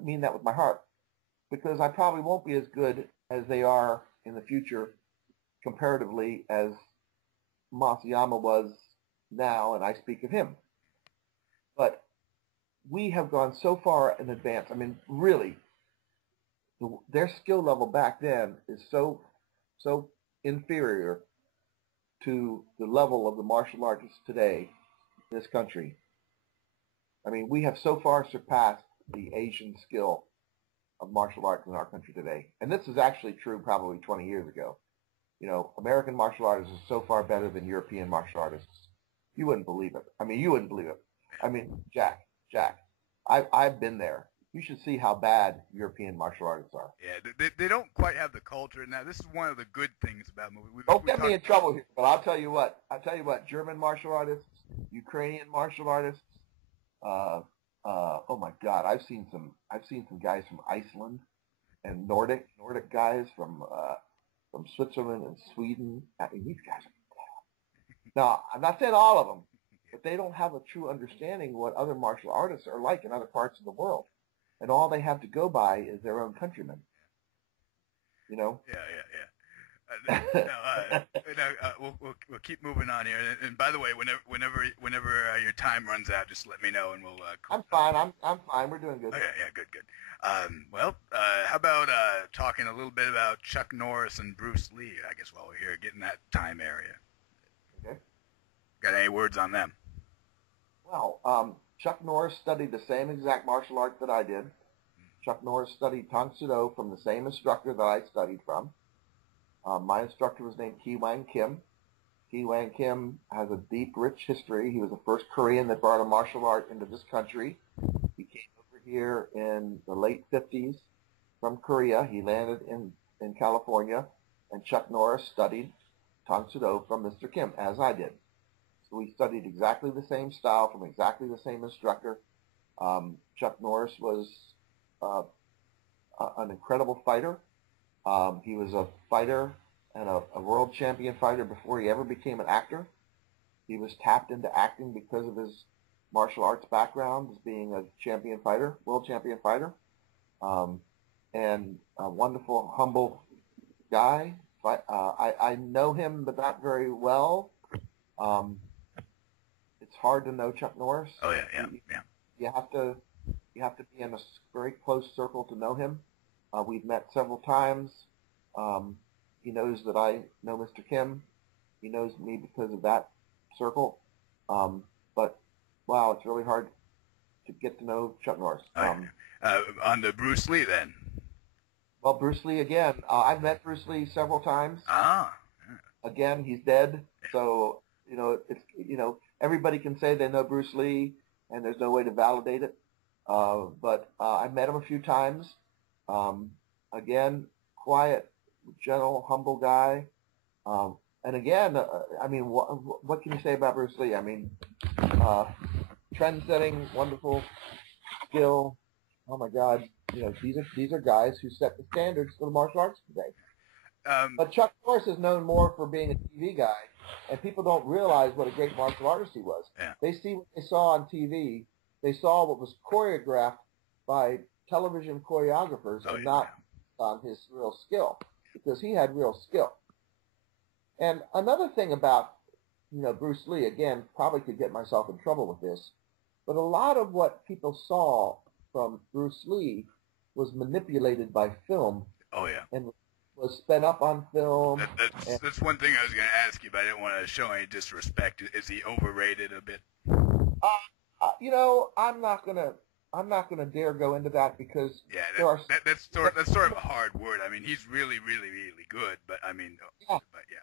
mean that with my heart, because I probably won't be as good as they are in the future, comparatively, as Masayama was now, and I speak of him. But we have gone so far in advance. I mean, really, their skill level back then is so inferior to the level of the martial artists today in this country. I mean, we have so far surpassed the Asian skill of martial arts in our country today. And this is actually true probably 20 years ago. You know, American martial artists are so far better than European martial artists. You wouldn't believe it. I mean, you wouldn't believe it. I mean, Jack, I've been there. You should see how bad European martial artists are. Yeah, they don't quite have the culture. Now, this is one of the good things about movies. Don't get me in trouble here, but I'll tell you what. German martial artists, Ukrainian martial artists. Oh my God, I've seen some guys from Iceland and Nordic guys from Switzerland and Sweden. I mean, these guys are. Now, I'm not saying all of them, but they don't have a true understanding of what other martial artists are like in other parts of the world. And all they have to go by is their own countrymen. You know? Yeah. We'll keep moving on here. And by the way, whenever your time runs out, just let me know and we'll. I'm fine. I'm fine. We're doing good. Okay. Yeah. Good. How about talking a little bit about Chuck Norris and Bruce Lee? I guess while we're here, getting that time area. Okay. Got any words on them? Well, Chuck Norris studied the same exact martial arts that I did. Chuck Norris studied Tang Soo Do from the same instructor that I studied from. My instructor was named Ki Wang Kim. Ki Wang Kim has a deep, rich history. He was the first Korean that brought a martial art into this country. He came over here in the late 50s from Korea. He landed in California, and Chuck Norris studied Tang Soo Do from Mr. Kim, as I did. So we studied exactly the same style from exactly the same instructor. Chuck Norris was an incredible fighter. He was a fighter and a world champion fighter before he ever became an actor. He was tapped into acting because of his martial arts background as being a champion fighter, world champion fighter, and a wonderful, humble guy. I know him, but not very well. It's hard to know Chuck Norris. Oh yeah, yeah, yeah. You have to be in a very close circle to know him. We've met several times. He knows that I know Mr. Kim. He knows me because of that circle. But wow, it's really hard to get to know Chuck Norris. On the Bruce Lee then. Well, Bruce Lee again. I've met Bruce Lee several times. Ah. Again, he's dead. So everybody can say they know Bruce Lee, and there's no way to validate it. But I met him a few times. Again, quiet, gentle, humble guy. And again, I mean, what can you say about Bruce Lee? I mean, trend-setting, wonderful skill. Oh my God, these are guys who set the standards for the martial arts today. But Chuck Norris is known more for being a TV guy, and people don't realize what a great martial artist he was. Yeah. They see what they saw on TV. They saw what was choreographed by television choreographers and not on his real skill, because he had real skill. And another thing about, Bruce Lee, again, probably could get myself in trouble with this, but a lot of what people saw from Bruce Lee was manipulated by film. Oh, yeah. And was sped up on film. That's one thing I was going to ask you, but I didn't want to show any disrespect. Is he overrated a bit? I'm not gonna dare go into that because that's sort of a hard word. I mean, he's really, really, really good, but I mean,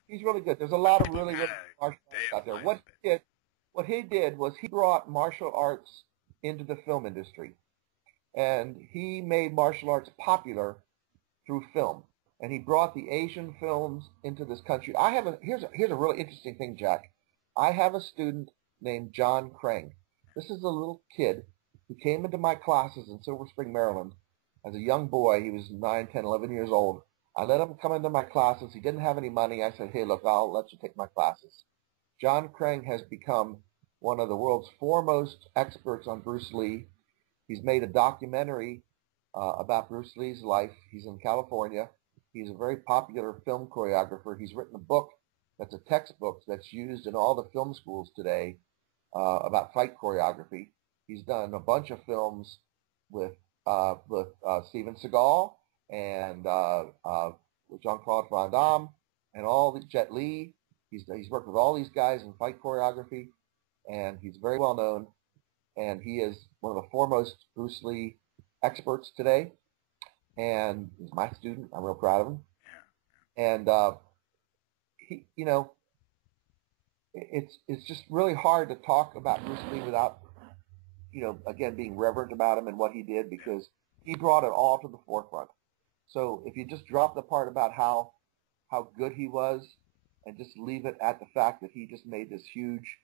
he's really good. There's a lot of really good martial arts out there. What he did was he brought martial arts into the film industry, and he made martial arts popular through film. And he brought the Asian films into this country. Here's a really interesting thing, Jack. I have a student named John Krang. This is a little kid who came into my classes in Silver Spring, Maryland. As a young boy, he was 9, 10, 11 years old. I let him come into my classes. He didn't have any money. I said, hey, look, I'll let you take my classes. John Krang has become one of the world's foremost experts on Bruce Lee. He's made a documentary about Bruce Lee's life. He's in California. He's a very popular film choreographer. He's written a book that's a textbook that's used in all the film schools today about fight choreography. He's done a bunch of films with Steven Seagal and with Jean-Claude Van Damme and all the Jet Li. He's worked with all these guys in fight choreography, and he's very well known. And he is one of the foremost Bruce Lee experts today. And he's my student. I'm real proud of him. And he, it's just really hard to talk about Bruce Lee without, again, being reverent about him and what he did, because he brought it all to the forefront. So if you just drop the part about how good he was and just leave it at the fact that he just made this huge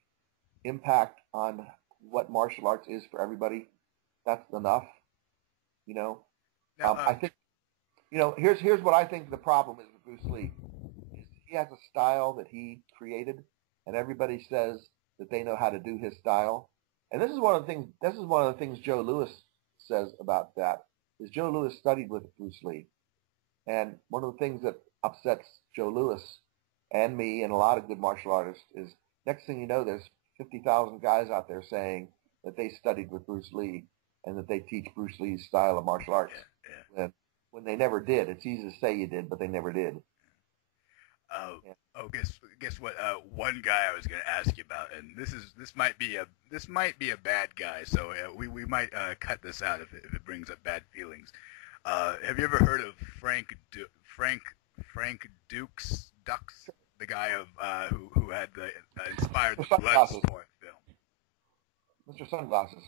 impact on what martial arts is for everybody, that's enough. I think, here's what I think the problem is with Bruce Lee. Is he has a style that he created, and everybody says that they know how to do his style. And this is one of the things Joe Louis says about that. Is Joe Louis studied with Bruce Lee, and one of the things that upsets Joe Louis and me and a lot of good martial artists is next thing you know, there's 50,000 guys out there saying that they studied with Bruce Lee and that they teach Bruce Lee's style of martial arts. Yeah. When they never did. It's easy to say you did, but they never did. Guess what? One guy I was going to ask you about, and this might be a bad guy, so we might cut this out if it brings up bad feelings. Have you ever heard of Frank Dukes, the guy who had inspired the Bloodsport film? Mr. Sunglasses.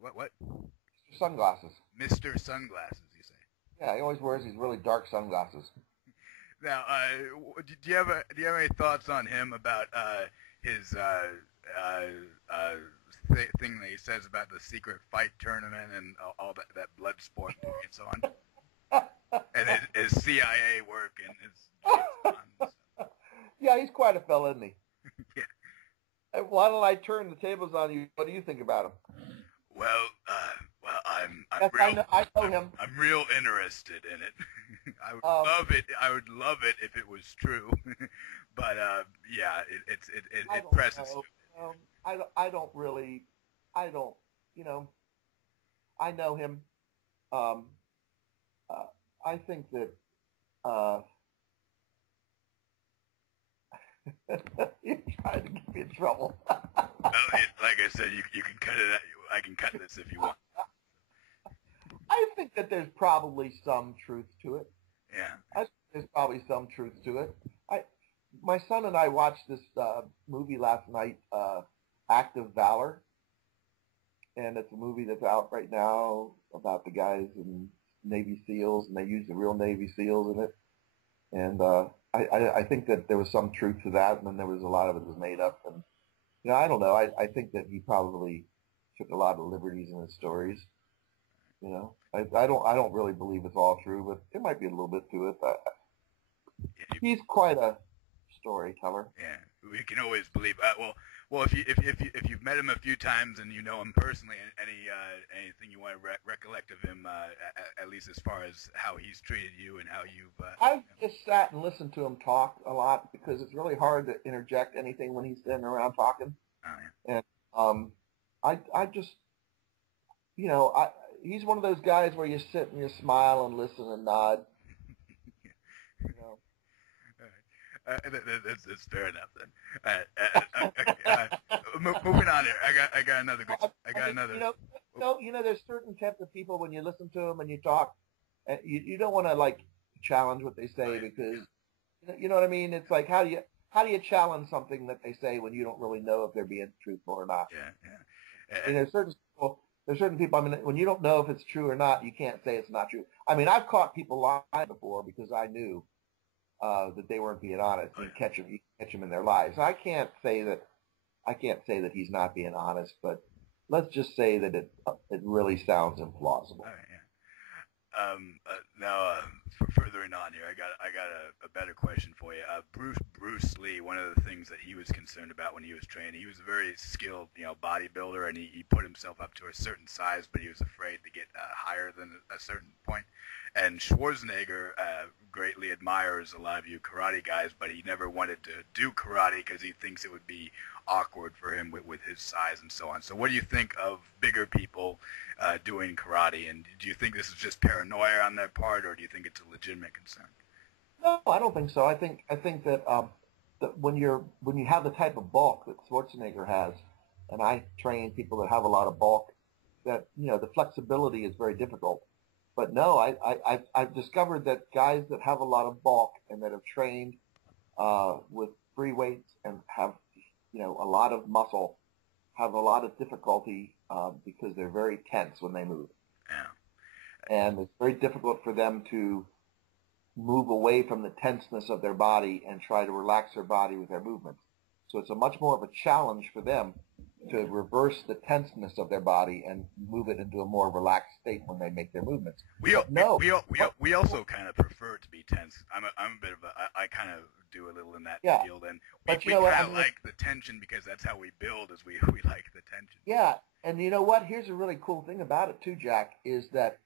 What? Mr. Sunglasses. Mr. Sunglasses, you say? Yeah, he always wears these really dark sunglasses. Now, do you have any thoughts on him about his thing that he says about the secret fight tournament and all that blood sport and so on, and his CIA work and his Yeah, he's quite a fella, isn't he? Yeah. Why don't I turn the tables on you? What do you think about him? Well, I know him. I'm real interested in it. I would love it if it was true, but yeah, I it don't presses know. you. I don't really. I don't. You know. I know him. Um, uh, I think that uh, you're trying to get me in trouble. Well, like I said, you can cut it. I can cut this if you want. I think that there's probably some truth to it. Yeah. I think there's probably some truth to it. My son and I watched this movie last night, Act of Valor, and it's a movie that's out right now about the guys in Navy SEALs, and they use the real Navy SEALs in it. And I think that there was some truth to that, and then there was a lot of it was made up. And I don't know. I think that he probably took a lot of liberties in his stories. I don't really believe it's all true, but there might be a little bit to it. He's quite a storyteller. Yeah, we can always believe. Well, if you've met him a few times and you know him personally, anything you want to recollect of him, at least as far as how he's treated you and how you've. I've just sat and listened to him talk a lot because it's really hard to interject anything when he's sitting around talking. Oh, yeah. And I just, he's one of those guys where you sit and you smile and listen and nod. You know. That's fair enough then. Moving on here. I got another. There's certain types of people when you listen to them and you talk, you don't want to like challenge what they say because you know what I mean. It's like how do you challenge something that they say when you don't really know if they're being truthful or not? Yeah. And there's certain people. I mean, when you don't know if it's true or not, you can't say it's not true. I mean, I've caught people lying before because I knew that they weren't being honest. You catch them in their lies. I can't say that he's not being honest, but let's just say that it really sounds implausible. All right, yeah. Now, furthering on here, I got a better question for you. Bruce Lee, one of the things that he was concerned about when he was training, he was a very skilled, bodybuilder, and he put himself up to a certain size, but he was afraid to get higher than a certain point. And Schwarzenegger greatly admires a lot of you karate guys, but he never wanted to do karate because he thinks it would be awkward for him with his size and so on. So what do you think of bigger people doing karate? And do you think this is just paranoia on their part, or do you think it's a legitimate concern? No, I don't think so. I think that that when you have the type of bulk that Schwarzenegger has, and I train people that have a lot of bulk, that the flexibility is very difficult. But no, I've discovered that guys that have a lot of bulk and that have trained with free weights and have a lot of muscle have a lot of difficulty because they're very tense when they move. Yeah. And it's very difficult for them to move away from the tenseness of their body and try to relax their body with their movements. So it's a much more of a challenge for them to reverse the tenseness of their body and move it into a more relaxed state when they make their movements. We also kind of prefer to be tense. I'm a bit of I kind of do a little in that field, and we kind of like the tension because that's how we build. Is we like the tension. Yeah, and you know what? Here's a really cool thing about it too, Jack, is that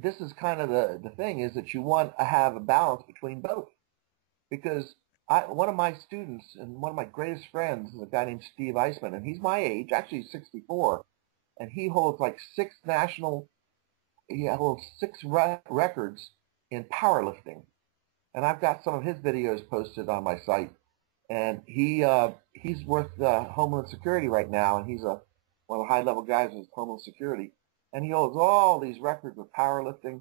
this is kind of the thing is that you want to have a balance between both, because one of my students and one of my greatest friends is a guy named Steve Eisman, and he's my age, actually he's 64, and he holds like six records in powerlifting. And I've got some of his videos posted on my site. And he's with Homeland Security right now, and he's one of the high-level guys with Homeland Security. And he holds all these records with powerlifting,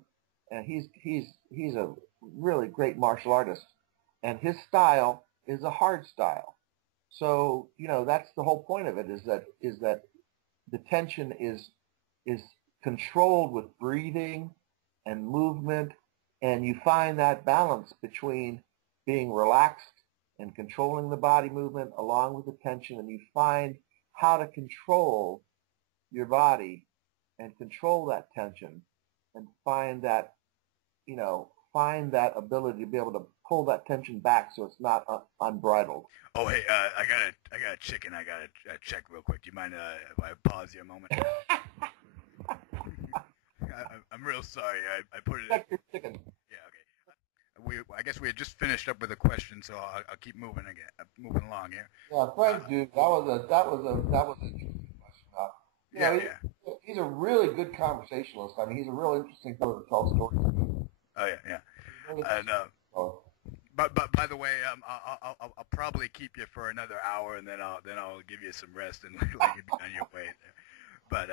and he's a really great martial artist. And his style is a hard style. So, that's the whole point of it, is that the tension is controlled with breathing and movement, and you find that balance between being relaxed and controlling the body movement along with the tension, and you find how to control your body and control that tension and find that ability to be able to pull that tension back so it's not unbridled. Oh, hey, I got a chicken I got to check real quick. Do you mind if I pause you a moment? I'm real sorry. I put it Check your chicken. Yeah, okay. I guess we had just finished up with a question, so I'll keep moving again, moving along here. Yeah, thanks, dude. That was a interesting question. You know, he's a really good conversationalist. I mean, he's a real interesting person to tell stories. Oh yeah. And but by the way, I'll probably keep you for another hour, and then I'll give you some rest and let you be on your way there. But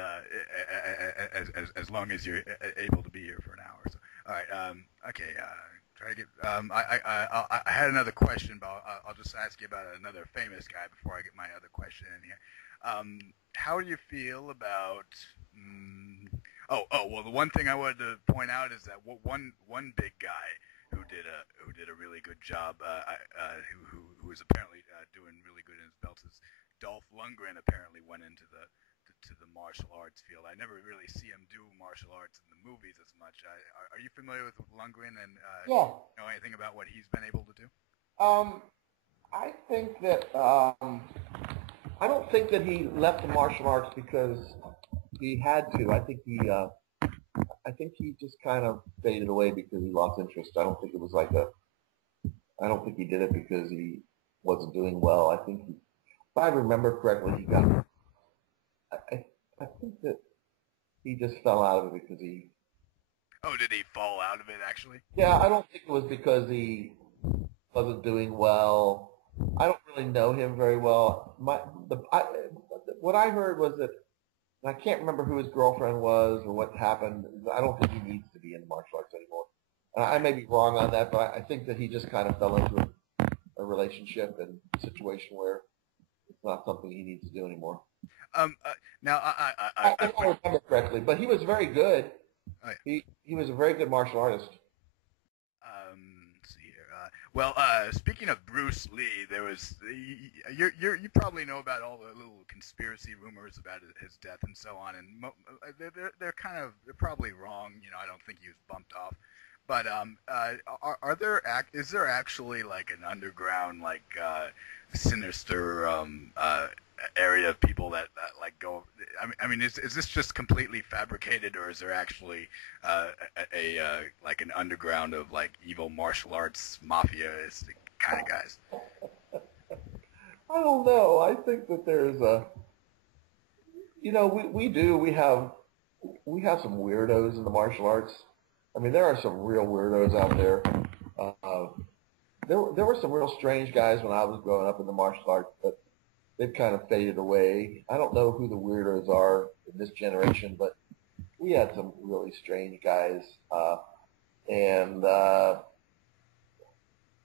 as long as you're able to be here for an hour. So, all right. Okay. Try to get. I had another question, but I'll just ask you about another famous guy before I get my other question in here. How do you feel about? Well, the one thing I wanted to point out is that one big guy who did a really good job, who was apparently doing really good in his belts, is Dolph Lundgren. Apparently went into the martial arts field. I never really see him do martial arts in the movies as much. Are you familiar with Lundgren and know anything about what he's been able to do? I think that I don't think that he left the martial arts because he had to. I think he just kind of faded away because he lost interest. I don't think it was I don't think he did it because he wasn't doing well. I think if I remember correctly, he got. I think that he just fell out of it because he. Oh, did he fall out of it actually? Yeah, I don't think it was because he wasn't doing well. I don't really know him very well. What I heard was that, and I can't remember who his girlfriend was or what happened. I don't think he needs to be in martial arts anymore. I may be wrong on that, but I think that he just kind of fell into a relationship and situation where it's not something he needs to do anymore. Now I don't remember correctly, but he was very good. Oh, yeah. He was a very good martial artist. Let's see here. Speaking of Bruce Lee, there was you probably know about all the little conspiracy rumors about his death and so on, and they're probably wrong. You know, I don't think he was bumped off. But is there actually like an underground sinister area of people that go? I mean, is this just completely fabricated, or is there actually an underground of evil martial arts mafia kind of guys? I don't know. I think that there's we have some weirdos in the martial arts. I mean, there are some real weirdos out there. There were some real strange guys when I was growing up in the martial arts, but they've kind of faded away. I don't know who the weirdos are in this generation, but we had some really strange guys. And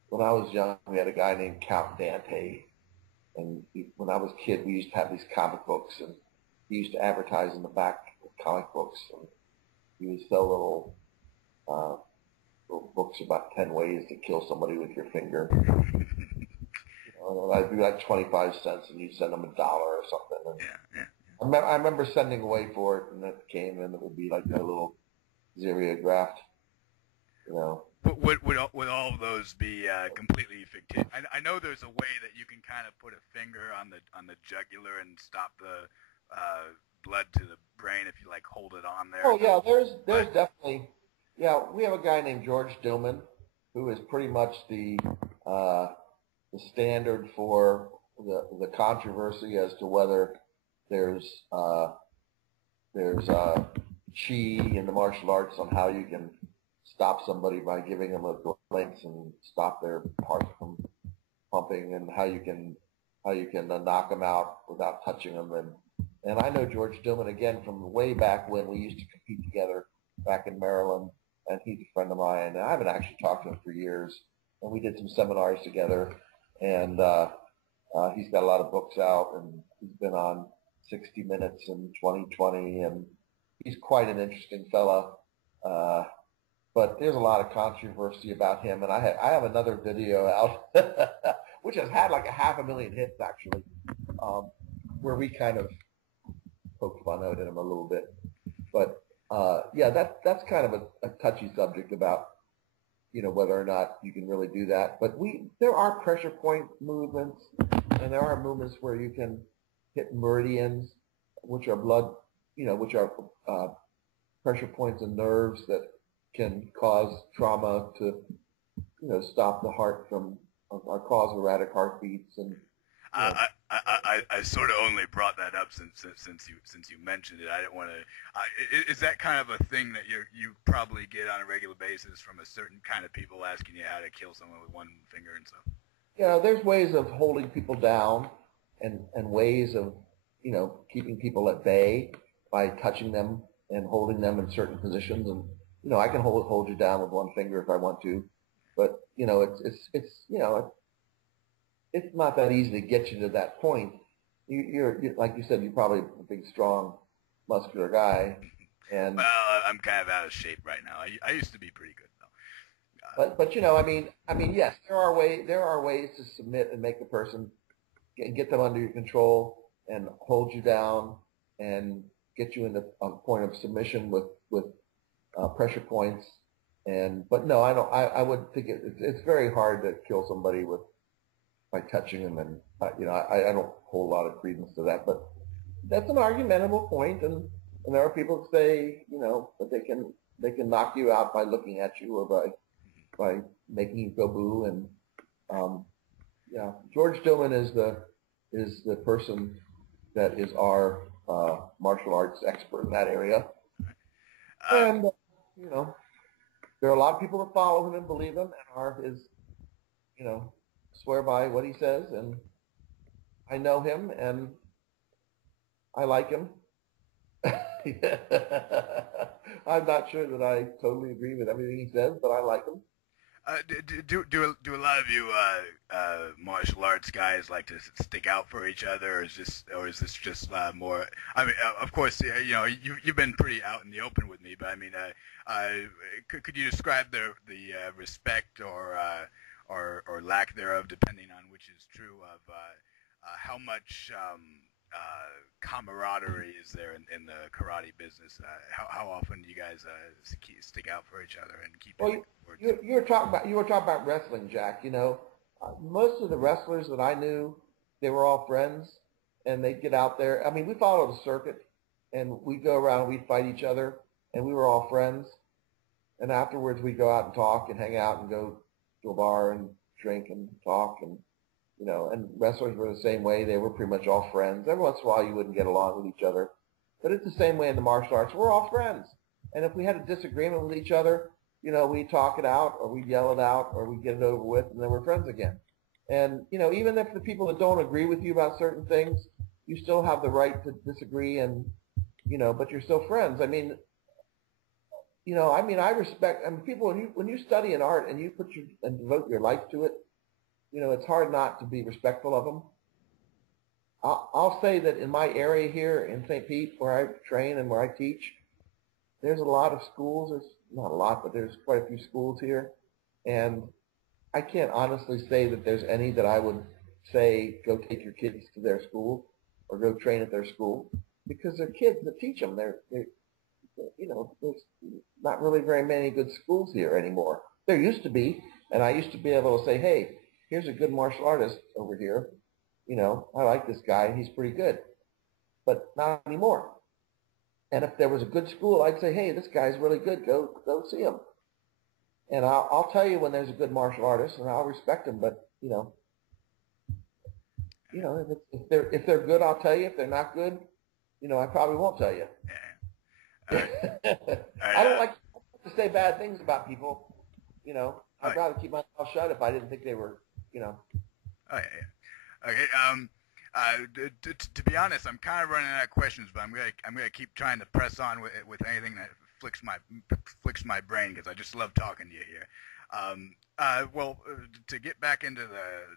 when I was young, we had a guy named Count Dante. And when I was a kid, we used to have these comic books, and he used to advertise in the back of comic books. And he would sell little books about 10 ways to kill somebody with your finger. I'd be like 25 cents, and you'd send them $1 or something. And yeah. I remember sending away for it, and it came, and it would be like a little xeriographed, Would all of those be completely fictitious? I know there's a way that you can kind of put a finger on the jugular and stop the blood to the brain if you hold it on there. Oh yeah, there's definitely. Yeah, we have a guy named George Dillman, who is pretty much the standard for the controversy as to whether there's chi in the martial arts on how you can stop somebody by giving them a links and stop their heart from pumping, and how you can knock them out without touching them. And I know George Dillman again from way back when we used to compete together back in Maryland. And he's a friend of mine. And I haven't actually talked to him for years. And we did some seminars together. And he's got a lot of books out. And he's been on 60 Minutes in 2020. And he's quite an interesting fella. But there's a lot of controversy about him. And I have another video out, which has had like 500,000 hits, actually, where we kind of poked fun at him a little bit. But that's kind of a touchy subject about, whether or not you can really do that. But there are pressure point movements, and there are movements where you can hit meridians, which are pressure points and nerves that can cause trauma to stop the heart from or cause erratic heartbeats and you know. I sort of only brought that up since you mentioned it. I didn't want to. Is that kind of a thing that you probably get on a regular basis from a certain kind of people asking you how to kill someone with one finger and stuff? There's ways of holding people down and ways of, keeping people at bay by touching them and holding them in certain positions. And, I can hold you down with one finger if I want to, but, it's not that easy to get you to that point. You're like you said, you're probably a big, strong, muscular guy. And well, I'm kind of out of shape right now. I used to be pretty good though. But yes, there are ways to submit and make the person get them under your control and hold you down and get you into a point of submission with pressure points. But no, I don't. I would think it's very hard to kill somebody by touching them, and I don't hold a lot of credence to that. But that's an argumentable point, and there are people who say that they can knock you out by looking at you or by making you go boo. And George Dillman is the person that is our martial arts expert in that area. And there are a lot of people that follow him and believe him and are his, swear by what he says. And I know him and I like him. I'm not sure that I totally agree with everything he says, but I like him. Do a lot of you martial arts guys like to stick out for each other, or is this just more? I mean, of course, you've been pretty out in the open with me, but I mean, could you describe the respect or lack thereof, depending on which is true, of how much camaraderie is there in the karate business? How often do you guys stick out for each other and keep? Well, you were talking about wrestling, Jack. Most of the wrestlers that I knew, they were all friends, and they'd get out there. I mean, we followed the circuit, and we'd go around and we'd fight each other, and we were all friends. And afterwards, we'd go out and talk and hang out and go to a bar and drink and talk and. And wrestlers were the same way. They were pretty much all friends. Every once in a while, you wouldn't get along with each other. But it's the same way in the martial arts. We're all friends. And if we had a disagreement with each other, we'd talk it out or we'd yell it out or we'd get it over with, and then we're friends again. And, even if the people that don't agree with you about certain things, you still have the right to disagree and, but you're still friends. I mean, I respect, people, when you study an art and you and devote your life to it, it's hard not to be respectful of them. I'll say that in my area here in St. Pete, where I train and where I teach, there's a lot of schools. There's not a lot, but there's quite a few schools here. And I can't honestly say that there's any that I would say go take your kids to their school or go train at their school, because they're kids that teach them. There's not really very many good schools here anymore. There used to be, and I used to be able to say, hey, here's a good martial artist over here. I like this guy. He's pretty good. But not anymore. And if there was a good school, I'd say, hey, this guy's really good. Go see him. And I'll tell you when there's a good martial artist, and I'll respect him. But, if they're good, I'll tell you. If they're not good, I probably won't tell you. I don't like to say bad things about people. I'd rather keep my mouth shut if I didn't think they were, Oh, yeah. Okay. To be honest, I'm kind of running out of questions, but I'm gonna keep trying to press on with anything that flicks my brain, because I just love talking to you here. Well, to get back into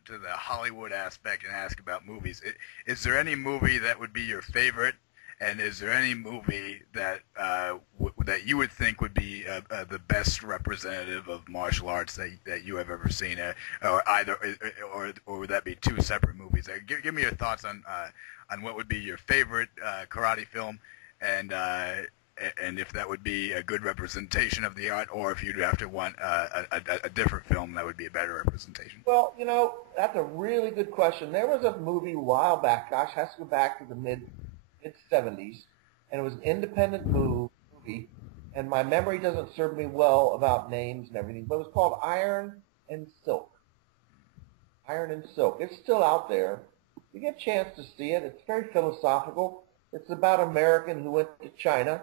the Hollywood aspect and ask about movies, is there any movie that would be your favorite? And is there any movie that that you would think would be the best representative of martial arts that you have ever seen, or would that be two separate movies? Give me your thoughts on what would be your favorite karate film, and if that would be a good representation of the art, or if you'd have to want a different film that would be a better representation. Well, that's a really good question. There was a movie a while back. Gosh, has to go back to the mid-70s, and it was an independent movie, and my memory doesn't serve me well about names and everything, but it was called Iron and Silk. Iron and Silk. It's still out there. You get a chance to see it. It's very philosophical. It's about an American who went to China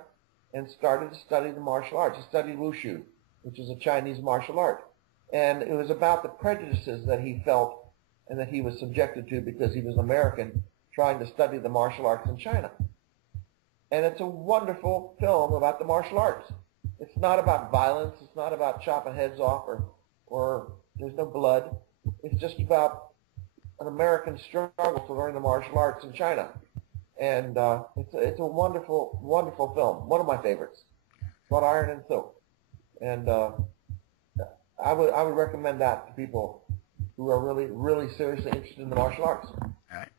and started to study the martial arts. He studied Wushu, which is a Chinese martial art. And it was about the prejudices that he felt and that he was subjected to because he was American trying to study the martial arts in China. And it's a wonderful film about the martial arts. It's not about violence. It's not about chopping heads off or there's no blood. It's just about an American struggle to learn the martial arts in China. And it's a wonderful, wonderful film. One of my favorites. It's called Iron and Silk. And I would recommend that to people who are really, really seriously interested in the martial arts. All right.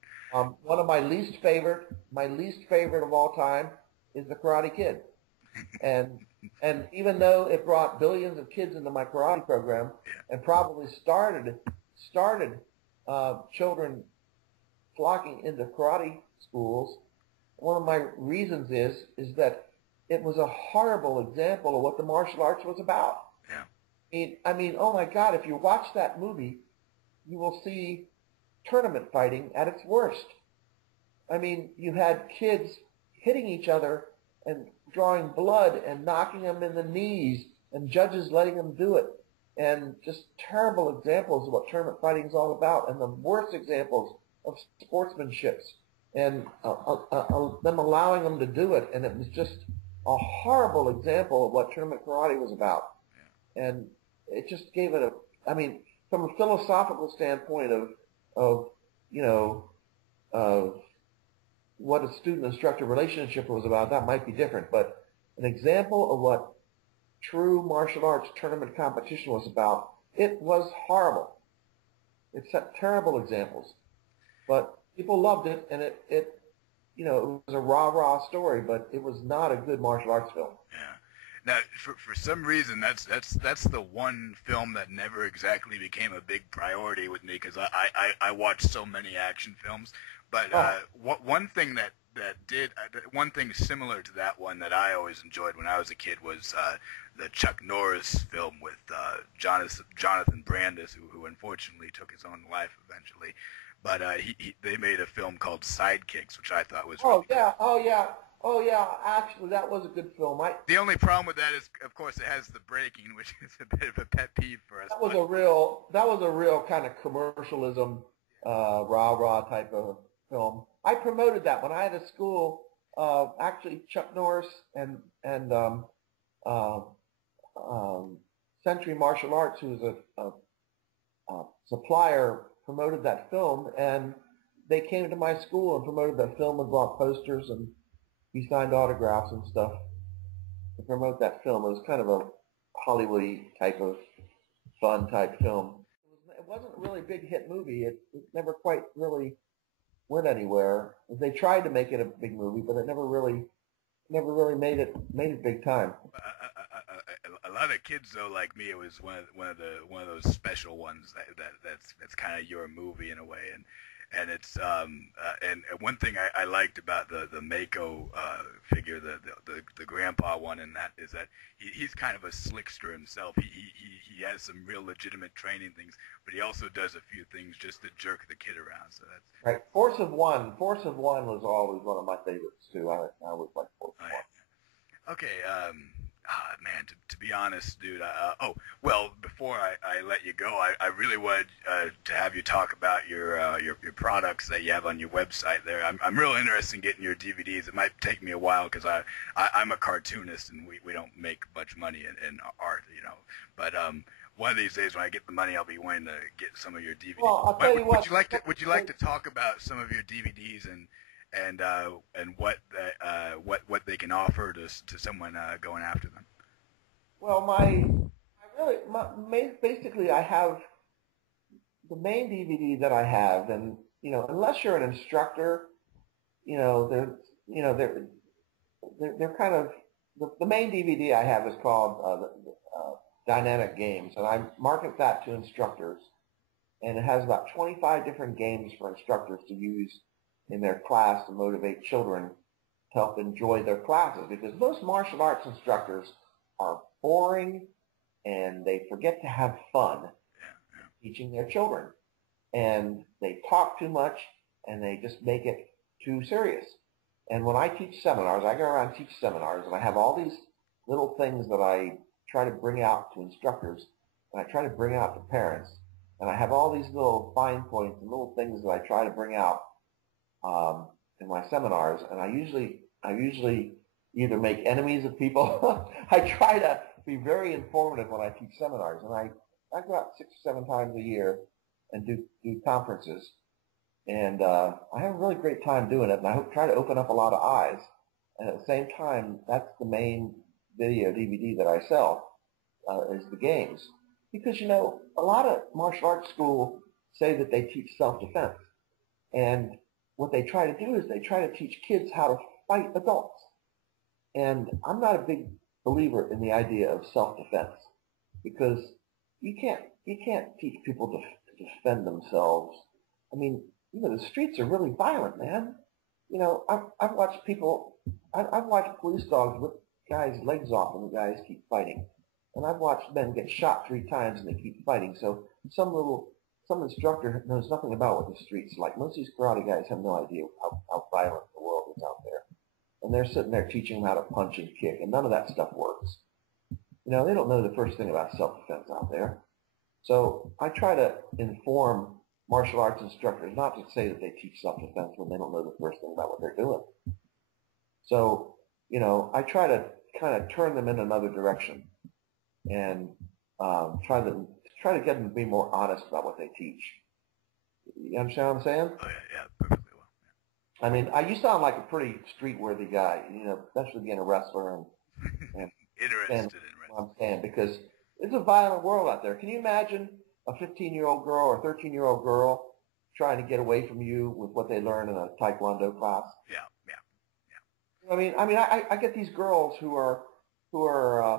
One of my least favorite of all time is The Karate Kid. And even though it brought billions of kids into my karate program and probably started children flocking into karate schools, one of my reasons is that it was a horrible example of what the martial arts was about. Yeah. I mean, oh my God, if you watch that movie, you will see tournament fighting at its worst. I mean, you had kids hitting each other and drawing blood and knocking them in the knees and judges letting them do it. And just terrible examples of what tournament fighting is all about, and the worst examples of sportsmanship and them allowing them to do it. And it was just a horrible example of what tournament karate was about. And it just gave it I mean, from a philosophical standpoint of what a student-instructor relationship was about, that might be different. But an example of what true martial arts tournament competition was about, it was horrible. It set terrible examples. But people loved it, and it was a rah-rah story, but it was not a good martial arts film. Yeah. Now, for some reason, that's the one film that never exactly became a big priority with me because I watched so many action films. But one thing one thing similar to that one that I always enjoyed when I was a kid was the Chuck Norris film with Jonathan Brandis, who unfortunately took his own life eventually. But they made a film called Sidekicks, which I thought was really good. Oh yeah, actually that was a good film. The only problem with that is, of course, it has the breaking, which is a bit of a pet peeve for us. That was a real kind of commercialism, rah-rah type of film. I promoted that when I had a school. Actually, Chuck Norris and Century Martial Arts, who's a supplier, promoted that film, and they came to my school and promoted that film and brought posters, and he signed autographs and stuff to promote that film. It was kind of a Hollywood-y type of fun type film. It wasn't a really big hit movie. It never quite really went anywhere. They tried to make it a big movie, but it never really made it big time. A lot of kids though, like me, it was one of those special ones that's kind of your movie in a way, and it's and one thing I liked about the Mako figure, the grandpa one, in that is that he's kind of a slickster himself. He has some real legitimate training things, but he also does a few things just to jerk the kid around. So that's right. Force of One was always one of my favorites too. I always liked Force of One. Yeah. Okay. Man, to be honest, dude. Well, before I let you go, I really wanted to have you talk about your products that you have on your website there. I'm real interested in getting your DVDs. It might take me a while because I'm a cartoonist and we don't make much money in art, But one of these days when I get the money, I'll be wanting to get some of your DVDs. Well, I'll tell you what. Would you like to talk about some of your DVDs and what they can offer to someone going after them? Well, basically I have the main DVD that I have, and unless you're an instructor, they're kind of the main DVD I have is called Dynamic Games, and I market that to instructors, and it has about 25 different games for instructors to use in their class to motivate children to help enjoy their classes, because most martial arts instructors are boring and they forget to have fun. teaching their children. And they talk too much, and they just make it too serious. And when I teach seminars, I go around and teach seminars, and I have all these little things that I try to bring out to instructors, and I try to bring out to parents. And I have all these little fine points and little things that I try to bring out in my seminars. And I usually either make enemies of people. I try to be very informative when I teach seminars, and I go out 6 or 7 times a year and do conferences. And I have a really great time doing it, and I try to open up a lot of eyes. And at the same time, that's the main video DVD that I sell, is the games. Because, you know, a lot of martial arts schools say that they teach self-defense. And what they try to do is they try to teach kids how to fight adults. And I'm not a big believer in the idea of self-defense, because you can't teach people to defend themselves. I mean, you know, the streets are really violent, man. You know, I've watched police dogs rip guys' legs off and the guys keep fighting. And I've watched men get shot 3 times and they keep fighting. So some instructor knows nothing about what the streets are like. Most of these karate guys have no idea how violent the world is out there. And they're sitting there teaching them how to punch and kick, and none of that stuff works. You know, they don't know the first thing about self-defense out there. So I try to inform martial arts instructors not to say that they teach self-defense when they don't know the first thing about what they're doing. So, you know, I try to kind of turn them in another direction and try to get them to be more honest about what they teach. You understand what I'm saying? Oh, yeah, perfectly well. Yeah. I mean, you sound like a pretty street-worthy guy, you know, especially being a wrestler and Interested in what I'm saying, because it's a violent world out there. Can you imagine a 15-year-old girl or 13-year-old girl trying to get away from you with what they learn in a Taekwondo class? Yeah. I mean, I get these girls who are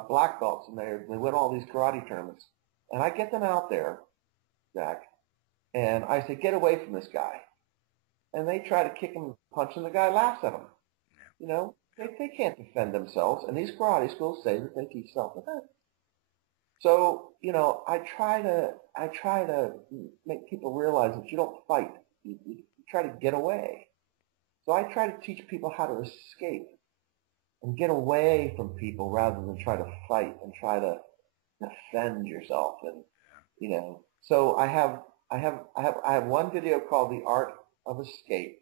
black belts, and they win all these karate tournaments, and I get them out there, Jack, and I say, get away from this guy, and they try to kick him and punch him. The guy laughs at them. Yeah. You know, they can't defend themselves, and these karate schools say that they teach self-defense. So, you know, I try to make people realize that you don't fight. You try to get away. So I try to teach people how to escape and get away from people rather than try to fight and try to defend yourself. And, you know, so I have one video called The Art of Escape,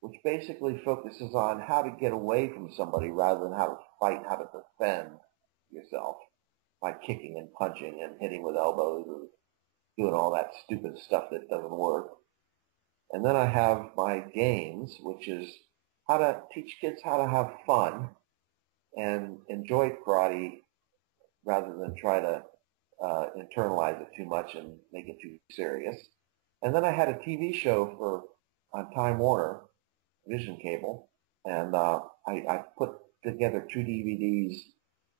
which basically focuses on how to get away from somebody rather than how to fight, how to defend yourself by kicking and punching and hitting with elbows and doing all that stupid stuff that doesn't work. And then I have my games, which is how to teach kids how to have fun and enjoy karate rather than try to internalize it too much and make it too serious. And then I had a TV show on Time Warner Vision Cable, and I put together 2 DVDs,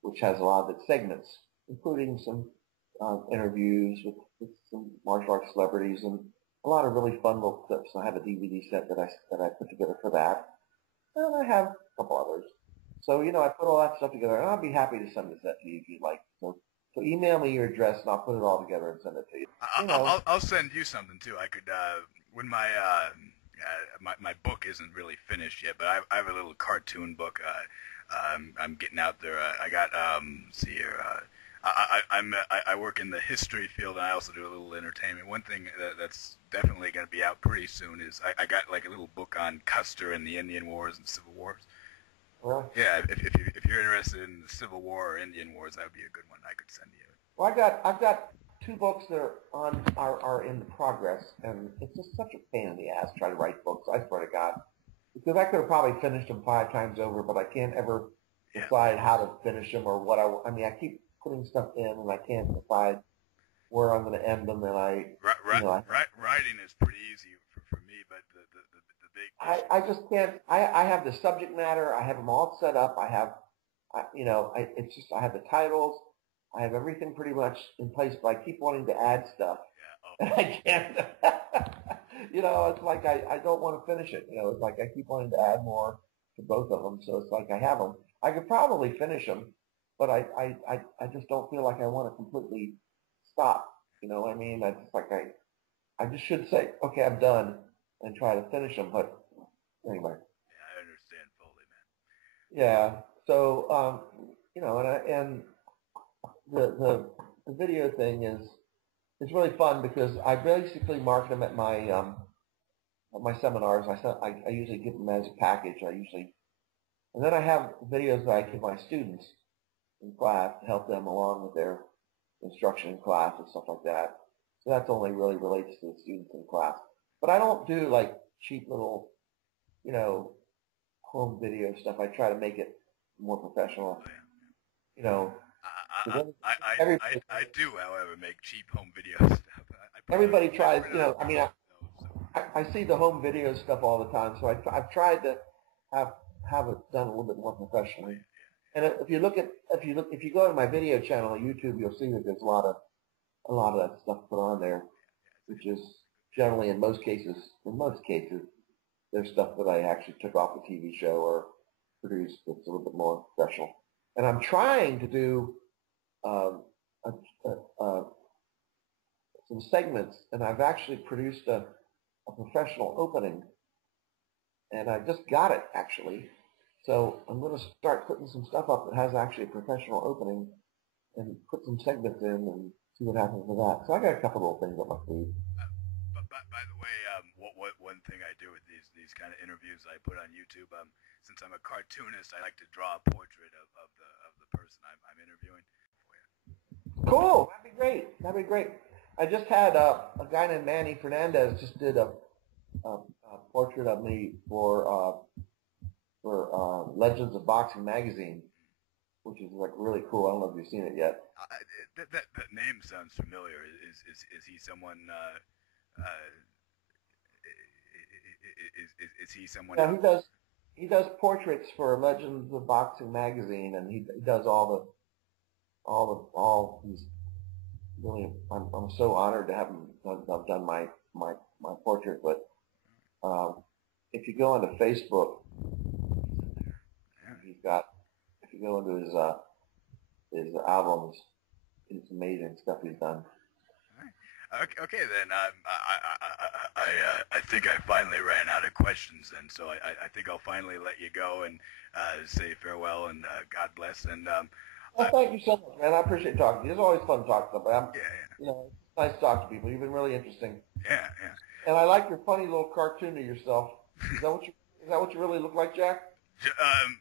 which has a lot of its segments, including some interviews with some martial arts celebrities and a lot of really fun little clips. I have a DVD set that I put together for that, and I have a couple others. So, you know, I put all that stuff together, and I'll be happy to send that to you if you'd like. So email me your address, and I'll put it all together and send it to you. I'll send you something too. I could when my book isn't really finished yet, but I have a little cartoon book. I'm getting out there. I got see here. I work in the history field, and I also do a little entertainment. One thing that's definitely going to be out pretty soon is I got like a little book on Custer and the Indian Wars and Civil Wars. Well, yeah, if you're interested in the Civil War or Indian Wars, that would be a good one I could send you. Well, I've got 2 books that are in progress, and it's just such a pain in the ass to try to write books. I swear to God, because I could have probably finished them 5 times over, but I can't ever decide how to finish them or what I mean, I keep putting stuff in, and I can't decide where I'm going to end them. And writing is pretty easy for me, but the big I just can't. I have the subject matter. I have them all set up. I have the titles. I have everything pretty much in place, but I keep wanting to add stuff. Yeah, and I can't. You know, it's like I don't want to finish it. You know, it's like I keep wanting to add more to both of them. So it's like I have them. I could probably finish them, but I just don't feel like I want to completely stop. You know what I mean? That's like I just should say, okay, I'm done, and try to finish them. But anyway, Yeah, I understand fully, man. yeah. So you know, and the video thing is it's really fun because I basically market them at my seminars. I usually give them as a package. And then I have videos that I give my students in class to help them along with their instruction in class and stuff like that. So that's only really relates to the students in class. But I don't do like cheap little, you know, home video stuff. I try to make it more professional. Oh, yeah. You know, I do, however, make cheap home video stuff. everybody tries. You know, I mean, so. I see the home video stuff all the time, so I've tried to have have it done a little bit more professionally. And if you go to my video channel on YouTube, you'll see that there's a lot of that stuff put on there, which is generally in most cases, there's stuff that I actually took off the TV show or produced that's a little bit more professional. And I'm trying to do a, some segments, and I've actually produced a professional opening, and I just got it actually. So I'm going to start putting some stuff up that has actually a professional opening, and put some segments in and see what happens with that. So I got a couple little things up my sleeve. But by the way, one thing I do with these kind of interviews I put on YouTube, since I'm a cartoonist, I like to draw a portrait of the person I'm interviewing. Cool. That'd be great. That'd be great. I just had a guy named Manny Fernandez just did a portrait of me for Legends of Boxing magazine, which is like really cool. I don't know if you've seen it yet. That name sounds familiar. Is he someone? Is he someone? Yeah, he does portraits for Legends of Boxing magazine, and he does all these. Really, I'm so honored to have him done my portrait. But if you go onto Facebook, he's got. If you go into his albums, it's amazing stuff he's done. Okay, then I think I finally ran out of questions, and so I think I'll finally let you go and say farewell and God bless. And well, thank you so much, man. I appreciate talking to you. It's always fun to talk to somebody. Yeah. You know, it's nice to talk to people. You've been really interesting. Yeah. And I like your funny little cartoon of yourself. Is that what you really look like, Jack?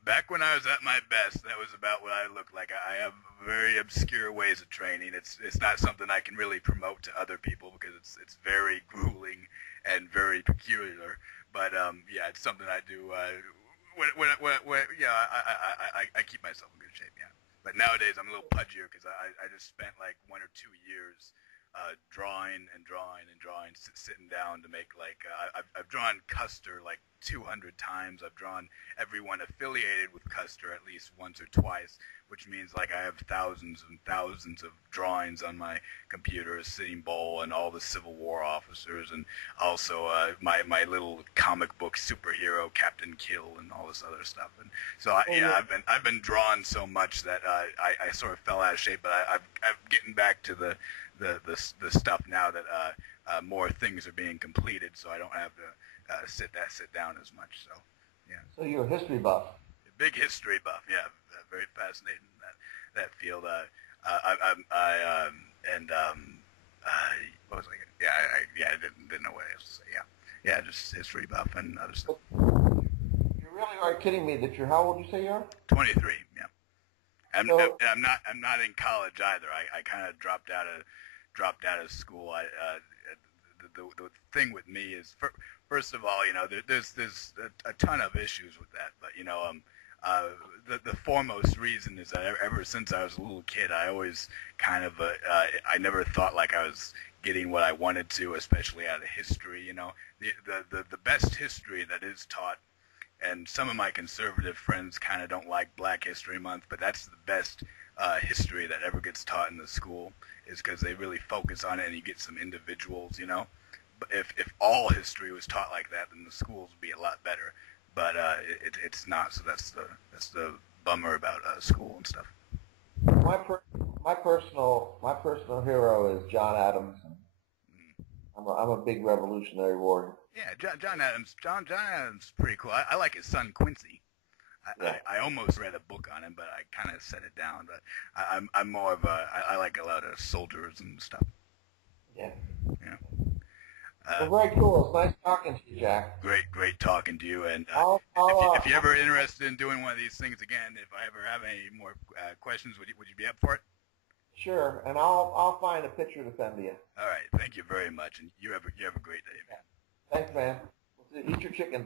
Back when I was at my best, that was about what I looked like. I have very obscure ways of training. It's not something I can really promote to other people because it's very grueling and very peculiar. But yeah, it's something I do. I keep myself in good shape. Yeah. But nowadays I'm a little pudgier because I just spent like 1 or 2 years drawing, sitting down to make like I've drawn Custer like 200 times. I've drawn everyone affiliated with Custer at least once or twice, which means like I have thousands and thousands of drawings on my computer, Sitting Bull and all the Civil War officers, and also my little comic book superhero Captain Kill and all this other stuff. And so I've been drawing so much that I sort of fell out of shape, but I'm getting back to the stuff now that more things are being completed, so I don't have to sit down as much. So yeah. So you're a history buff. A big history buff, yeah. Very fascinating that field. What was I? I didn't know what else to say. Yeah, just history buff and other stuff. You really are kidding me that you're, how old you say you are? 23. Yeah. I'm not in college either. I kind of dropped out of school. The thing with me is, first of all, you know, there's a ton of issues with that, but you know, the foremost reason is that ever since I was a little kid, I always kind of I never thought like I was getting what I wanted to, especially out of history. You know, the best history that is taught. And some of my conservative friends kind of don't like Black History Month, but that's the best history that ever gets taught in the school, is because they really focus on it and you get some individuals, you know. But if all history was taught like that, then the schools would be a lot better. But it's not, so that's the bummer about school and stuff. My personal hero hero is John Adams. I'm a big Revolutionary War. Yeah, John Adams. John Adams is pretty cool. I like his son Quincy. I almost read a book on him, but I kind of set it down. But I'm more of I like a lot of soldiers and stuff. Yeah. Yeah. Well, very cool. It's nice talking to you, Jack. Great talking to you. And if you're ever interested in doing one of these things again, if I ever have any more questions, would you be up for it? Sure, and I'll find a picture to send to you. All right, thank you very much, and you have a great day, man. Thanks, man. Eat your chicken.